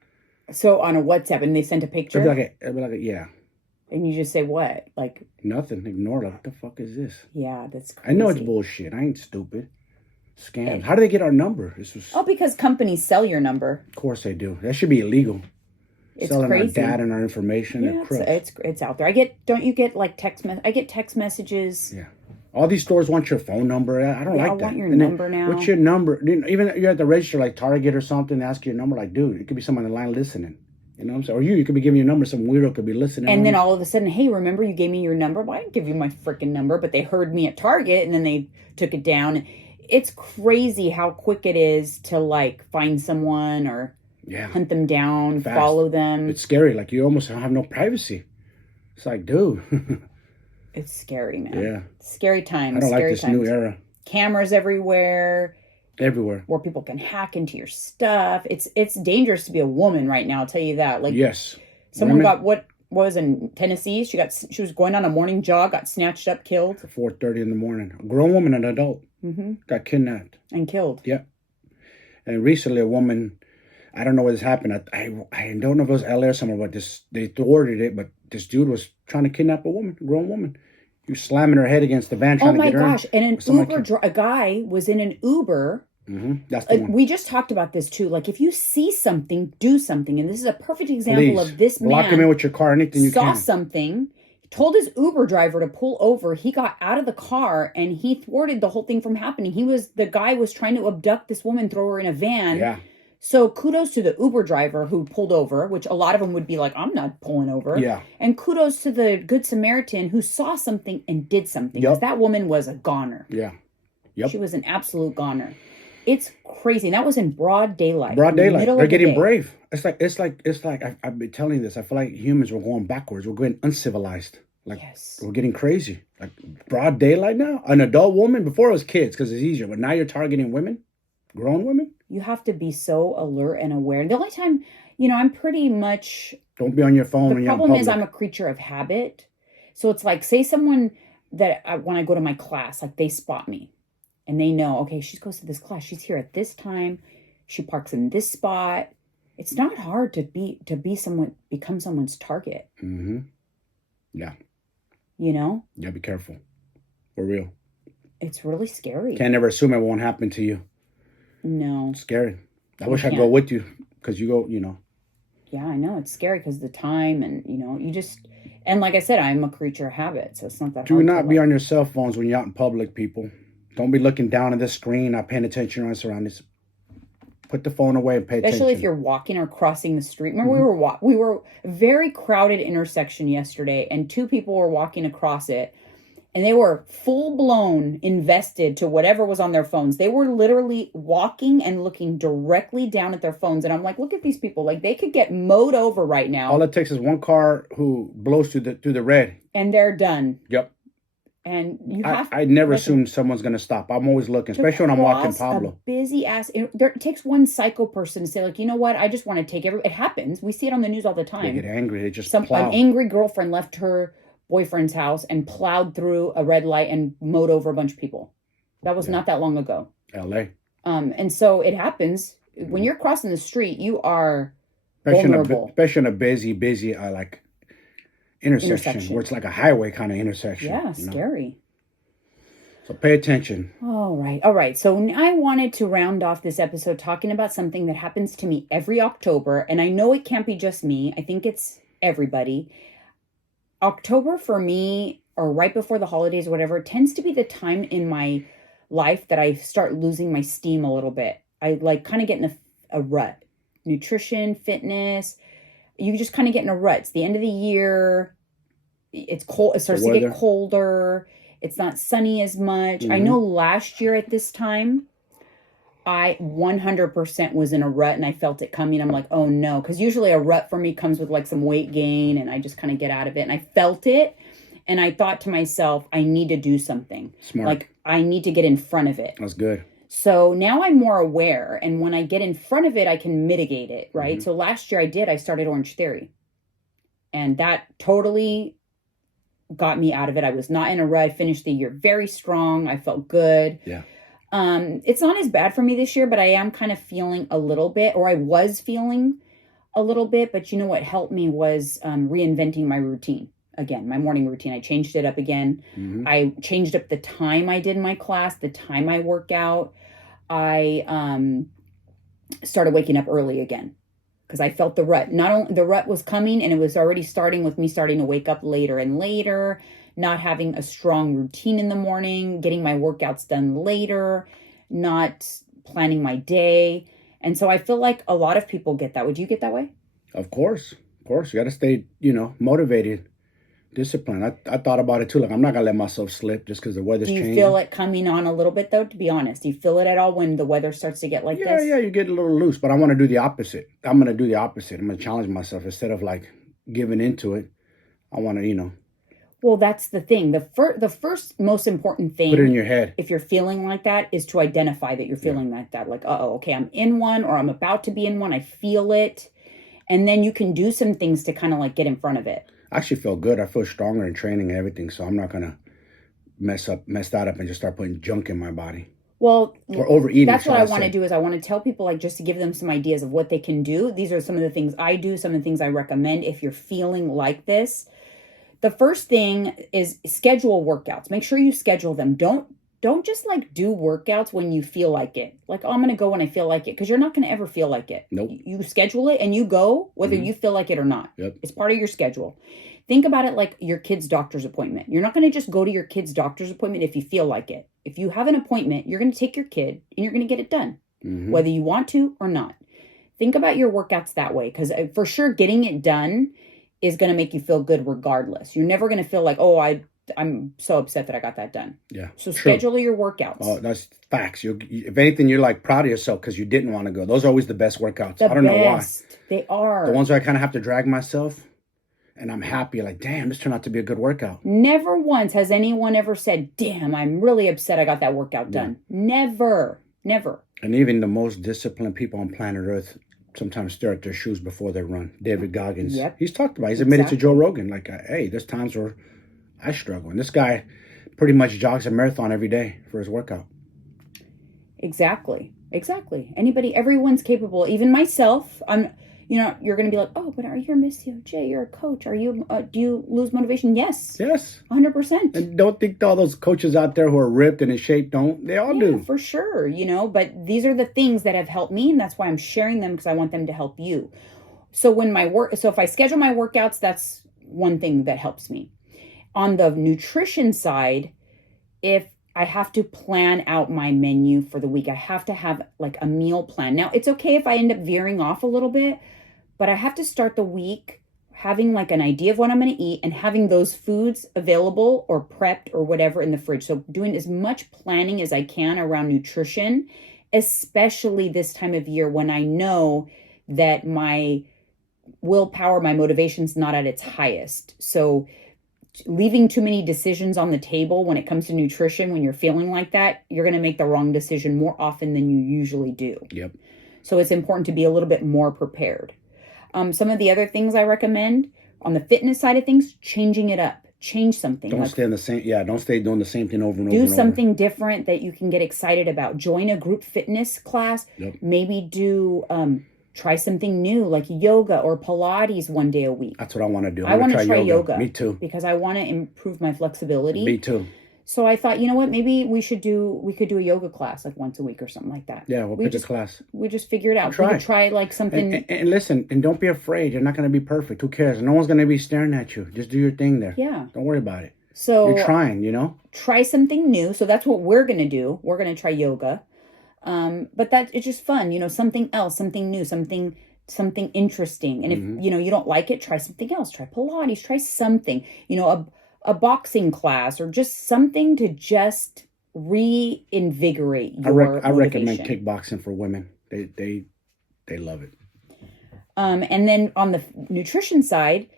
So on a WhatsApp, and they sent a picture? It'd be like yeah. And you just say what? Like... Nothing. Ignore it. What the fuck is this? Yeah, that's crazy. I know it's bullshit. I ain't stupid. Scam. How do they get our number? Because companies sell your number. Of course they do. That should be illegal. It's selling crazy. our data and our information. Yeah, it's out there. Don't you get like text messages? Yeah. All these stores want your phone number. I don't They all like that. want your And then, number now. what's your number? Even you're at the register, like Target or something, they ask you your number. Like, dude, it could be someone in the line listening. You know what I'm saying? Or you could be giving your number. Some weirdo could be listening. And then all of a sudden, hey, remember you gave me your number? Well, I didn't give you my freaking number, but they heard me at Target and then they took it down. It's crazy how quick it is to like find someone or hunt them down, Fast. follow them. It's scary. Like you almost have no privacy. It's like, dude. It's scary, man. Yeah. Scary times. I don't like scary this times. new era. Cameras everywhere. Everywhere. Where people can hack into your stuff. It's dangerous to be a woman right now, I'll tell you that. Like, yes. Someone got what was in Tennessee. She was going on a morning jog, got snatched up, killed. 4:30 in the morning. A grown woman, an adult, got kidnapped and killed. Yep. And recently, a woman, I don't know what has happened. I don't know if it was LA or somewhere, but they thwarted it. But this dude was trying to kidnap a woman, a grown woman. He was slamming her head against the van trying to get her. Oh my gosh! And an Uber, a guy was in an Uber. That's the one. We just talked about this too. Like, if you see something, do something. And this is a perfect example of this man. Block him in with your car, anything you saw can. something, told his Uber driver to pull over. He got out of the car and he thwarted the whole thing from happening. The guy was trying to abduct this woman, throw her in a van. Yeah. So kudos to the Uber driver who pulled over, which a lot of them would be like, I'm not pulling over. Yeah. And kudos to the Good Samaritan who saw something and did something. Because that woman was a goner. Yeah. Yep. She was an absolute goner. It's crazy. And that was in broad daylight. Broad daylight. They're getting day. brave. It's like I've been telling you this. I feel like humans were going backwards. We're going uncivilized. Like we're getting crazy. Like broad daylight now. An adult woman. Before it was kids because it's easier, but now you're targeting women, grown women. You have to be so alert and aware. The only time, I'm pretty much. Don't be on your phone. The problem is I'm a creature of habit. So it's like, say someone that when I go to my class, like they spot me. And they know, okay, she goes to this class. She's here at this time. She parks in this spot. It's not hard to become someone's target. Mm-hmm. Yeah. Yeah, be careful. For real. It's really scary. Can't never assume it won't happen to you. No. It's scary. I wish I'd go with you because you go, Yeah, I know. It's scary because the time and, and like I said, I'm a creature of habit. So it's not that hard. Do not be on your cell phones when you're out in public, people. Don't be looking down at the screen, not paying attention to our surroundings. Put the phone away and pay attention. Especially if you're walking or crossing the street. Remember, we were a very crowded intersection yesterday, and two people were walking across it, and they were full blown invested to whatever was on their phones. They were literally walking and looking directly down at their phones, and I'm like, look at these people. Like, they could get mowed over right now. All it takes is one car who blows through the red, and they're done. Yep. And you have I never assume someone's going to stop. I'm always looking, especially when I'm walking Pablo. A busy ass. It takes one psycho person to say, like, you know what? I just want to take It happens. We see it on the news all the time. They get angry. They just An plow. angry girlfriend left her boyfriend's house and plowed through a red light and mowed over a bunch of people. That was not that long ago. L.A. And so it happens. When you're crossing the street, you are especially vulnerable. Especially in a busy, like, intersection where it's like a highway kind of intersection. Yeah, scary. So pay attention. All right. So I wanted to round off this episode talking about something that happens to me every October. And I know it can't be just me. I think it's everybody. October for me, or right before the holidays or whatever, tends to be the time in my life that I start losing my steam a little bit. I like kind of get in a rut. Nutrition, fitness, you just kind of get in a rut. It's the end of the year. It's cold. It starts to get colder. It's not sunny as much. I know last year at this time, I 100% was in a rut and I felt it coming. I'm like, oh no. Because usually a rut for me comes with like some weight gain and I just kind of get out of it. And I felt it. And I thought to myself, I need to do something. Smart. Like, I need to get in front of it. That's good. So now I'm more aware. And when I get in front of it, I can mitigate it, right? So last year I started Orange Theory. And that totally got me out of it. I was not in a rut. I finished the year very strong. I felt good. Yeah. It's not as bad for me this year, but I am kind of feeling a little bit, or I was feeling a little bit. But you know what helped me was reinventing my routine. Again, my morning routine. I changed it up again. I changed up the time I did my class, the time I work out. I started waking up early again. because I felt the rut. Not only the rut was coming, and it was already starting with me starting to wake up later and later, not having a strong routine in the morning, getting my workouts done later, not planning my day. And so I feel like a lot of people get that. Would you get that way? Of course. Of course. You got to stay, motivated, disciplined. I thought about it too. Like, I'm not going to let myself slip just because the weather's Do you changing. feel it coming on a little bit, though, to be honest? Do you feel it at all when the weather starts to get like this? Yeah, you get a little loose, but I want to do the opposite. I'm going to do the opposite. I'm going to challenge myself instead of like giving into it. I want to, Well, that's the thing. The first most important thing, put it in your head. if you're feeling like that, is to identify that you're feeling like that. Like, okay, I'm in one, or I'm about to be in one. I feel it. And then you can do some things to kind of like get in front of it. I actually feel good. I feel stronger in training and everything. So I'm not going to mess that up and just start putting junk in my body. Well, or overeating. That's what I want to do, is I want to tell people, like, just to give them some ideas of what they can do. These are some of the things I do, some of the things I recommend if you're feeling like this. The first thing is schedule workouts. Make sure you schedule them. Don't just like do workouts when you feel like it. Like, I'm going to go when I feel like it, because you're not going to ever feel like it. Nope. You schedule it and you go whether you feel like it or not. Yep. It's part of your schedule. Think about it like your kid's doctor's appointment. You're not going to just go to your kid's doctor's appointment if you feel like it. If you have an appointment, you're going to take your kid and you're going to get it done, whether you want to or not. Think about your workouts that way, because for sure getting it done is going to make you feel good regardless. You're never going to feel like, oh, I'm so upset that I got that done. Yeah. So true. schedule your workouts. Oh, that's facts. If anything, you're like proud of yourself because you didn't want to go. Those are always the best workouts. I don't know why. They are. The ones where I kind of have to drag myself and I'm happy, like, damn, this turned out to be a good workout. Never once has anyone ever said, damn, I'm really upset I got that workout done. Never. And even the most disciplined people on planet Earth sometimes stare at their shoes before they run. David Goggins. Yep. He's talked about it. He's admitted to Joe Rogan, like, hey, there's times where I struggle. And this guy pretty much jogs a marathon every day for his workout. Exactly. Everyone's capable. Even myself. You're going to be like, oh, but are you a Miss COJ? You're a coach. Do you lose motivation? Yes. 100%. And don't think all those coaches out there who are ripped and in shape don't. They all do. For sure. But these are the things that have helped me, and that's why I'm sharing them, because I want them to help you. So if I schedule my workouts, that's one thing that helps me. On the nutrition side, if I have to plan out my menu for the week, I have to have like a meal plan. Now, it's okay if I end up veering off a little bit, but I have to start the week having like an idea of what I'm going to eat and having those foods available or prepped or whatever in the fridge. So doing as much planning as I can around nutrition, especially this time of year when I know that my willpower, my motivation's not at its highest. So leaving too many decisions on the table when it comes to nutrition, when you're feeling like that, you're going to make the wrong decision more often than you usually do. Yep. So it's important to be a little bit more prepared. Some of the other things I recommend on the fitness side of things, changing it up. Change something. Don't stay in the same. Yeah, don't stay doing the same thing over and over. Do something different that you can get excited about. Join a group fitness class. Yep. Maybe try something new like yoga or Pilates one day a week. That's what I want to do. I want to try yoga. Me too. Because I want to improve my flexibility. Me too. So I thought, you know what, maybe we could do a yoga class like once a week or something like that. Yeah, we'll pick a class. We just figure it out. Try. We could try like something. And listen, and don't be afraid. You're not going to be perfect. Who cares? No one's going to be staring at you. Just do your thing there. Yeah. Don't worry about it. So you're trying, Try something new. So that's what we're going to do. We're going to try yoga. But it's just fun, something else, something new, something interesting. And if, you don't like it, try something else. Try Pilates, try something, a boxing class or just something to just reinvigorate your I recommend kickboxing for women. They love it. And then on the nutrition side,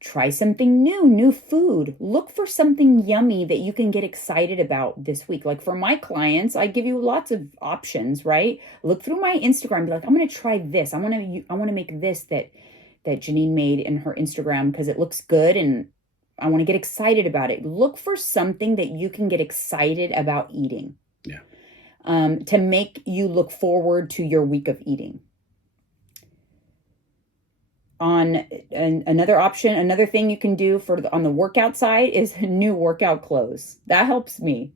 try something new food. Look for something yummy that you can get excited about this week. Like for my clients, I give you lots of options, right? Look through my Instagram and be like, I'm going to try this. I want to make this that Janine made in her Instagram because it looks good and I want to get excited about it. Look for something that you can get excited about eating. Yeah. To make you look forward to your week of eating. On another thing you can do on the workout side is new workout clothes. That helps me.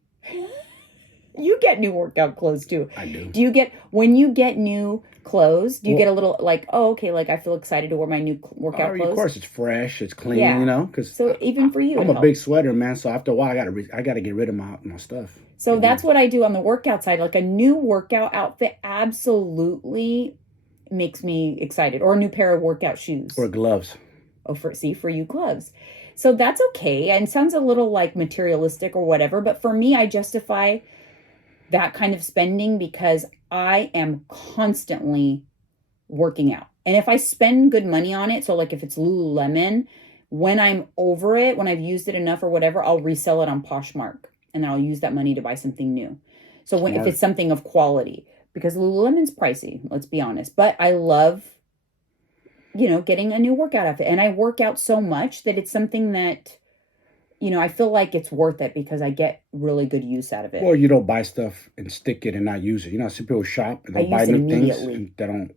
You get new workout clothes too. I do. Do you get, when you get new clothes, do you get a little like, oh, okay, like I feel excited to wear my new workout clothes? Of course, it's fresh, it's clean, Yeah. you know. Because So even for you, I'm it a big helps. sweater, man. So after a while, I gotta get rid of my stuff. So that's what I do on the workout side. Like a new workout outfit absolutely makes me excited, or a new pair of workout shoes. Or gloves. Oh, for you, gloves. So that's okay. And it sounds a little like materialistic or whatever, but for me, I justify that kind of spending because I am constantly working out. And if I spend good money on it, so like if it's Lululemon, when I'm over it, when I've used it enough or whatever, I'll resell it on Poshmark, and then I'll use that money to buy something new. So if it's something of quality, because Lululemon's pricey, let's be honest, but I love, getting a new workout outfit. And I work out so much that it's something that, I feel like it's worth it because I get really good use out of it. Or you don't buy stuff and stick it and not use it. Some people shop and they'll buy new things and they don't.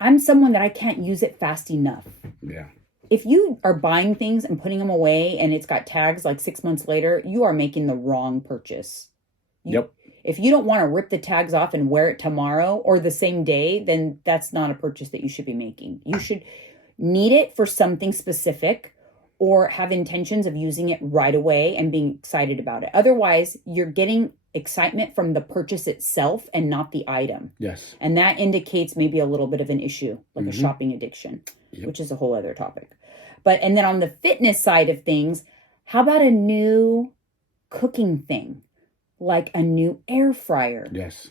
I'm someone that I can't use it fast enough. Yeah. If you are buying things and putting them away and it's got tags like 6 months later, you are making the wrong purchase. Yep. If you don't want to rip the tags off and wear it tomorrow or the same day, then that's not a purchase that you should be making. You should need it for something specific or have intentions of using it right away and being excited about it. Otherwise, you're getting excitement from the purchase itself and not the item. Yes. And that indicates maybe a little bit of an issue, like a shopping addiction, which is a whole other topic. And then on the fitness side of things, how about a new cooking thing? Like a new air fryer. Yes.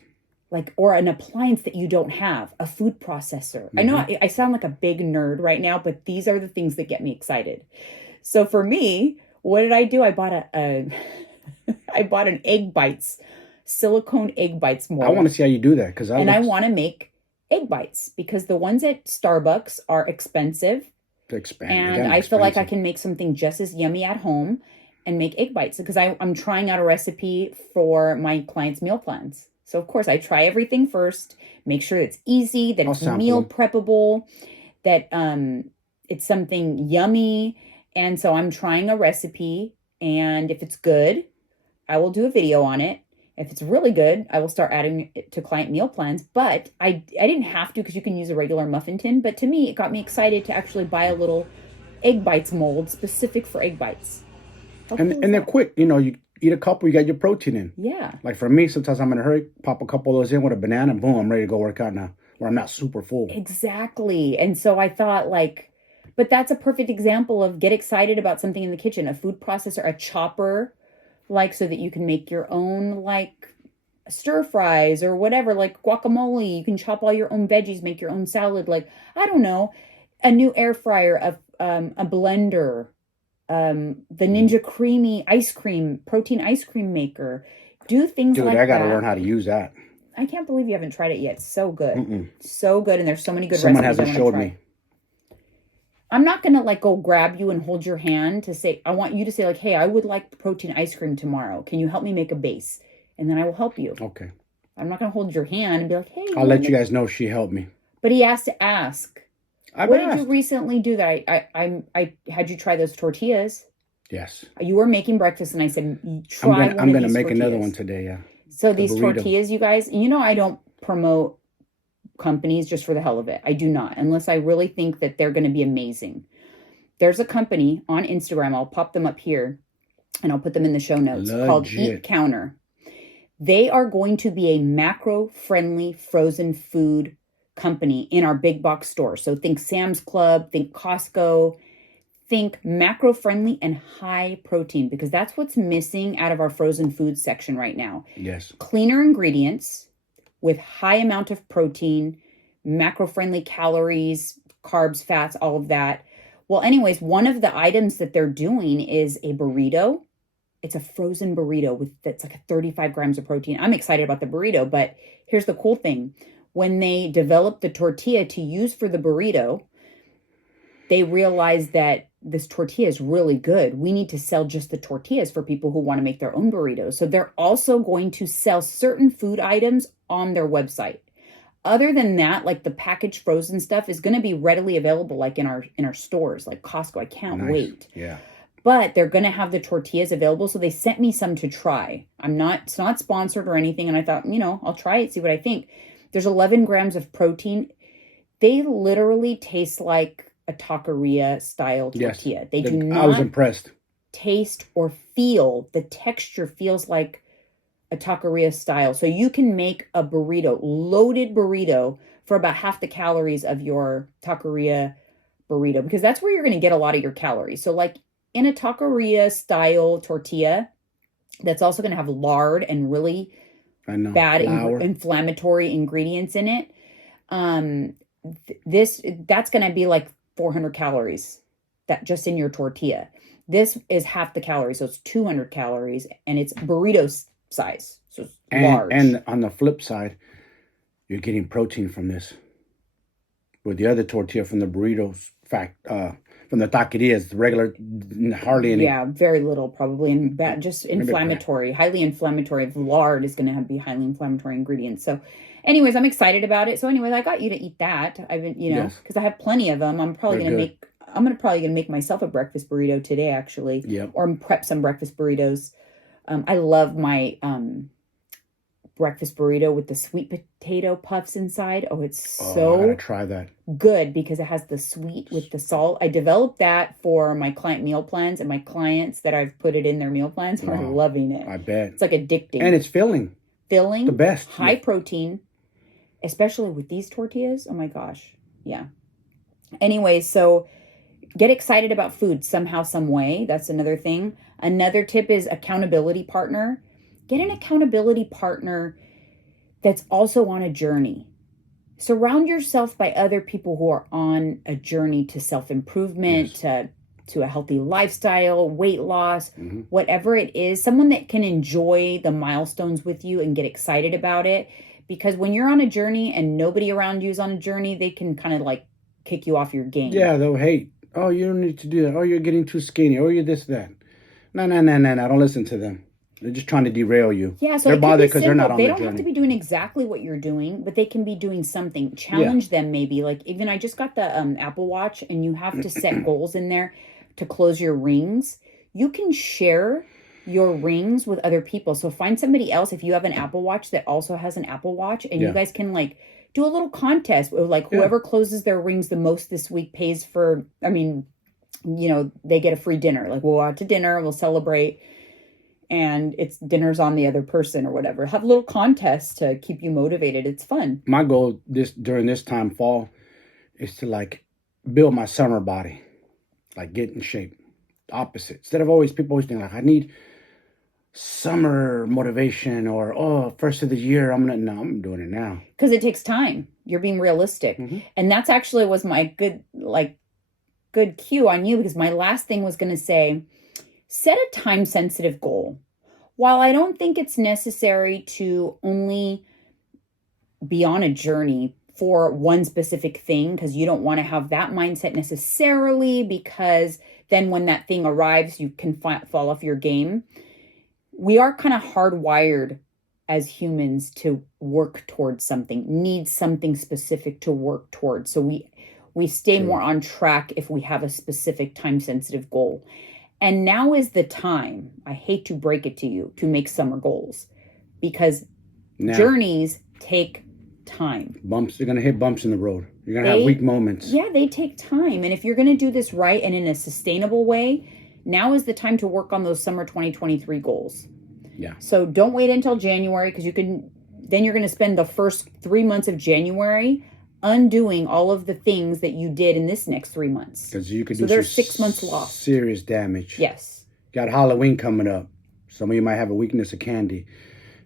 Or an appliance that you don't have, a food processor. I know I sound like a big nerd right now, but these are the things that get me excited. So for me, what did I do? I bought I bought an Egg Bites, silicone Egg Bites mold. I want to see how you do that I want to make Egg Bites because the ones at Starbucks are expensive. And I feel like I can make something just as yummy at home and make Egg Bites because I'm trying out a recipe for my clients' meal plans. So, of course, I try everything first, make sure it's easy, that it's meal preppable, that it's something yummy. And so I'm trying a recipe. And if it's good, I will do a video on it. If it's really good, I will start adding it to client meal plans. But I didn't have to because you can use a regular muffin tin. But to me, it got me excited to actually buy a little Egg Bites mold specific for Egg Bites. And they're quick. You eat a couple, you got your protein in. Yeah. Like for me, sometimes I'm in a hurry, pop a couple of those in with a banana, and boom, I'm ready to go work out now. Or I'm not super full. Exactly. And so I thought but that's a perfect example of get excited about something in the kitchen, a food processor, a chopper, so that you can make your own stir fries or whatever, like guacamole. You can chop all your own veggies, make your own salad. I don't know, a new air fryer, a blender, the Ninja Creamy ice cream, protein ice cream maker. Do things like that. Dude, I got to learn how to use that. I can't believe you haven't tried it yet. It's so good. So good. And there's so many good recipes. Someone hasn't showed me. I'm not going to go grab you and hold your hand to say, I want you to say hey, I would like protein ice cream tomorrow. Can you help me make a base? And then I will help you. Okay. I'm not going to hold your hand and be like, hey. I'll let you guys know she helped me. But he has to ask. What did you recently do that I had you try those tortillas? Yes. You were making breakfast and I said, try I'm going to make another one today, yeah. So these tortillas, you guys, I don't promote companies just for the hell of it. I do not, unless I really think that they're going to be amazing. There's a company on Instagram. I'll pop them up here and I'll put them in the show notes called Eat Counter. They are going to be a macro-friendly frozen food company in our big box store. So think Sam's Club, think Costco, think macro-friendly and high protein because that's what's missing out of our frozen food section right now. Yes. Cleaner ingredients with high amount of protein, macro-friendly calories, carbs, fats, all of that. Well, anyways, one of the items that they're doing is a burrito. It's a frozen burrito that's 35 grams of protein. I'm excited about the burrito, but here's the cool thing. When they developed the tortilla to use for the burrito, they realized that this tortilla is really good. We need to sell just the tortillas for people who want to make their own burritos. So they're also going to sell certain food items on their website. Other than that, the packaged frozen stuff is going to be readily available in our stores, like Costco. I can't wait. Yeah. but they're going to have the tortillas available. So they sent me some to try. It's not sponsored or anything. And I thought, I'll try it, see what I think. There's 11 grams of protein. They literally taste like a taqueria style tortilla. Yes. They do not I was impressed. taste or feel, the texture feels like a taqueria style. So you can make a burrito, loaded burrito, for about half the calories of your taqueria burrito, because that's where you're going to get a lot of your calories. So like in a taqueria style tortilla, that's also going to have lard and really bad inflammatory ingredients in it. That's going to be like 400 calories that just in your tortilla. This is half the calories, so it's 200 calories, and it's burrito size, so it's large. And on the flip side, you're getting protein from this. With the other tortilla from the burritos, from the taquerias, the regular, hardly any. Yeah, very little probably, and just inflammatory, highly inflammatory. Lard is going to be highly inflammatory ingredients. So, anyways, I'm excited about it. So, anyways, I got you to eat that. I've been, because I have plenty of them. I'm probably going to make myself a breakfast burrito today, actually. Yep. Or prep some breakfast burritos. I love my breakfast burrito with the sweet potato puffs inside. Oh, it's so I gotta try that. Good because it has the sweet with the salt. I developed that for my client meal plans, and my clients that I've put it in their meal plans are loving it. I bet. It's like addicting. And it's filling. The best. High protein, especially with these tortillas. Oh my gosh. Yeah. Anyway, so get excited about food somehow, some way. That's another thing. Another tip is accountability partner. Get an accountability partner that's also on a journey. Surround yourself by other people who are on a journey to self-improvement, to a healthy lifestyle, weight loss, whatever it is. Someone that can enjoy the milestones with you and get excited about it. Because when you're on a journey and nobody around you is on a journey, they can kind of like kick you off your game. Yeah, they'll hate. Oh, you don't need to do that. Oh, you're getting too skinny. Oh, you're this, that. No. Don't listen to them. They're just trying to derail you. Yeah, so they're bothered because they're not on the journey. They don't have to be doing exactly what you're doing, but they can be doing something. Challenge them maybe. Like even I just got the Apple Watch, and you have to set goals in there to close your rings. You can share your rings with other people. So find somebody else if you have an Apple Watch that also has an Apple Watch, and you guys can like do a little contest where like whoever closes their rings the most this week pays for, they get a free dinner. Like we'll go out to dinner, we'll celebrate, and it's dinner's on the other person or whatever. Have a little contest to keep you motivated. It's fun. My goal during this time fall is to like build my summer body, like get in shape. Opposite. Instead of people always think like I need summer motivation or first of the year I'm doing it now because it takes time. You're being realistic, and that's actually was my good cue on you, because my last thing was going to say, set a time sensitive goal. While I don't think it's necessary to only be on a journey for one specific thing, because you don't want to have that mindset necessarily, because then when that thing arrives, you can fall off your game. We are kind of hardwired as humans to work towards something, need something specific to work towards. So we stay more on track if we have a specific time-sensitive goal. And now is the time, I hate to break it to you, to make summer goals, because journeys take time. You're going to hit bumps in the road. You're going to have weak moments. Yeah, they take time. And if you're going to do this right and in a sustainable way, now is the time to work on those summer 2023 goals. Yeah. So don't wait until January, because then you're going to spend the first 3 months of January undoing all of the things that you did in this next 3 months. Because you could do there's 6 months lost. Serious damage. Yes. Got Halloween coming up. Some of you might have a weakness of candy.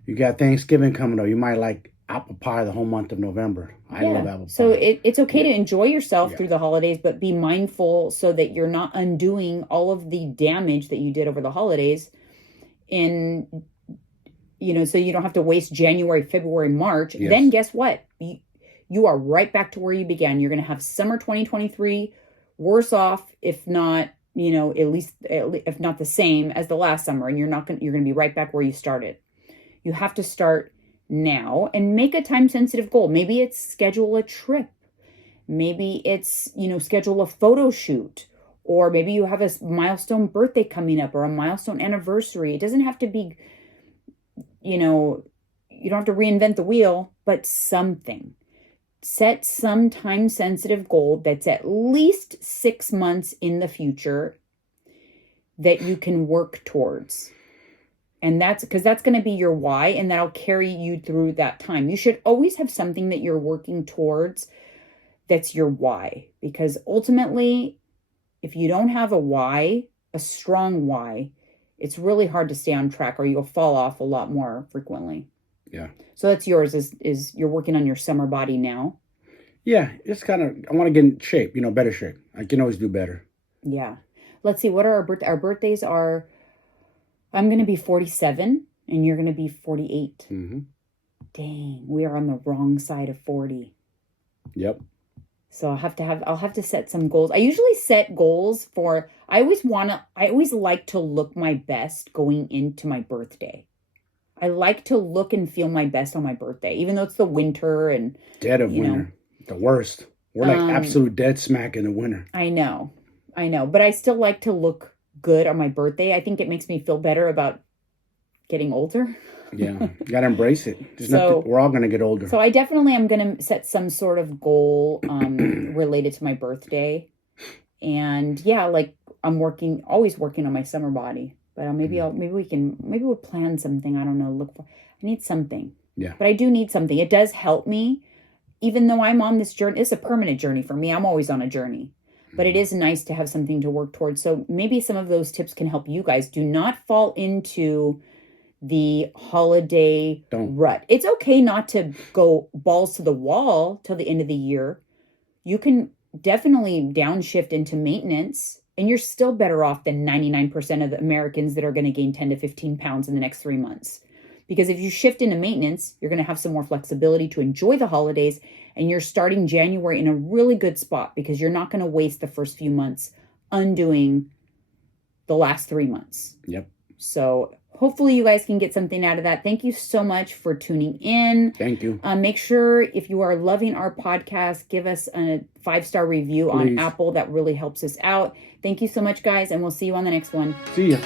You got Thanksgiving coming up. You might like apple pie the whole month of November. I love apple pie. So it's okay to enjoy yourself through the holidays, but be mindful so that you're not undoing all of the damage that you did over the holidays. So you don't have to waste January, February, March. Yes. Then guess what? You are right back to where you began. You're going to have summer 2023 worse off, if not, if not the same as the last summer. And you're going to be right back where you started. You have to start now and make a time sensitive goal. Maybe it's schedule a trip. Maybe it's, schedule a photo shoot, Or maybe you have a milestone birthday coming up or a milestone anniversary. It doesn't have to be, you don't have to reinvent the wheel, but something. Set some time-sensitive goal that's at least 6 months in the future that you can work towards. And that's because that's going to be your why, and that'll carry you through that time. You should always have something that you're working towards that's your why. Because ultimately, if you don't have a why, a strong why, it's really hard to stay on track, or you'll fall off a lot more frequently. Yeah. So that's yours, is you're working on your summer body now. Yeah, it's kind of, I want to get in shape, better shape. I can always do better. Yeah. Let's see, what are our birthdays are, I'm going to be 47 and you're going to be 48. Mm-hmm. Dang, we are on the wrong side of 40. Yep. So I'll have to set some goals. I usually set goals for, I always like to look my best going into my birthday. I like to look and feel my best on my birthday, even though it's the winter and dead of winter. The worst. We're like absolute dead smack in the winter. I know. But I still like to look good on my birthday. I think it makes me feel better about getting older. Yeah, you gotta embrace it. We're all gonna get older. So I definitely am gonna set some sort of goal related to my birthday, and yeah, like I'm always working on my summer body. But maybe we'll plan something. I don't know. I need something. Yeah. But I do need something. It does help me, even though I'm on this journey. It's a permanent journey for me. I'm always on a journey. But it is nice to have something to work towards. So maybe some of those tips can help you guys. Do not fall into the holiday rut. It's okay not to go balls to the wall till the end of the year. You can definitely downshift into maintenance, and you're still better off than 99% of the Americans that are going to gain 10 to 15 pounds in the next 3 months. Because if you shift into maintenance, you're going to have some more flexibility to enjoy the holidays, and you're starting January in a really good spot because you're not going to waste the first few months undoing the last 3 months. Yep. So hopefully you guys can get something out of that. Thank you so much for tuning in. Thank you. Make sure if you are loving our podcast, give us a 5-star review on Apple. That really helps us out. Thank you so much, guys, and we'll see you on the next one. See ya.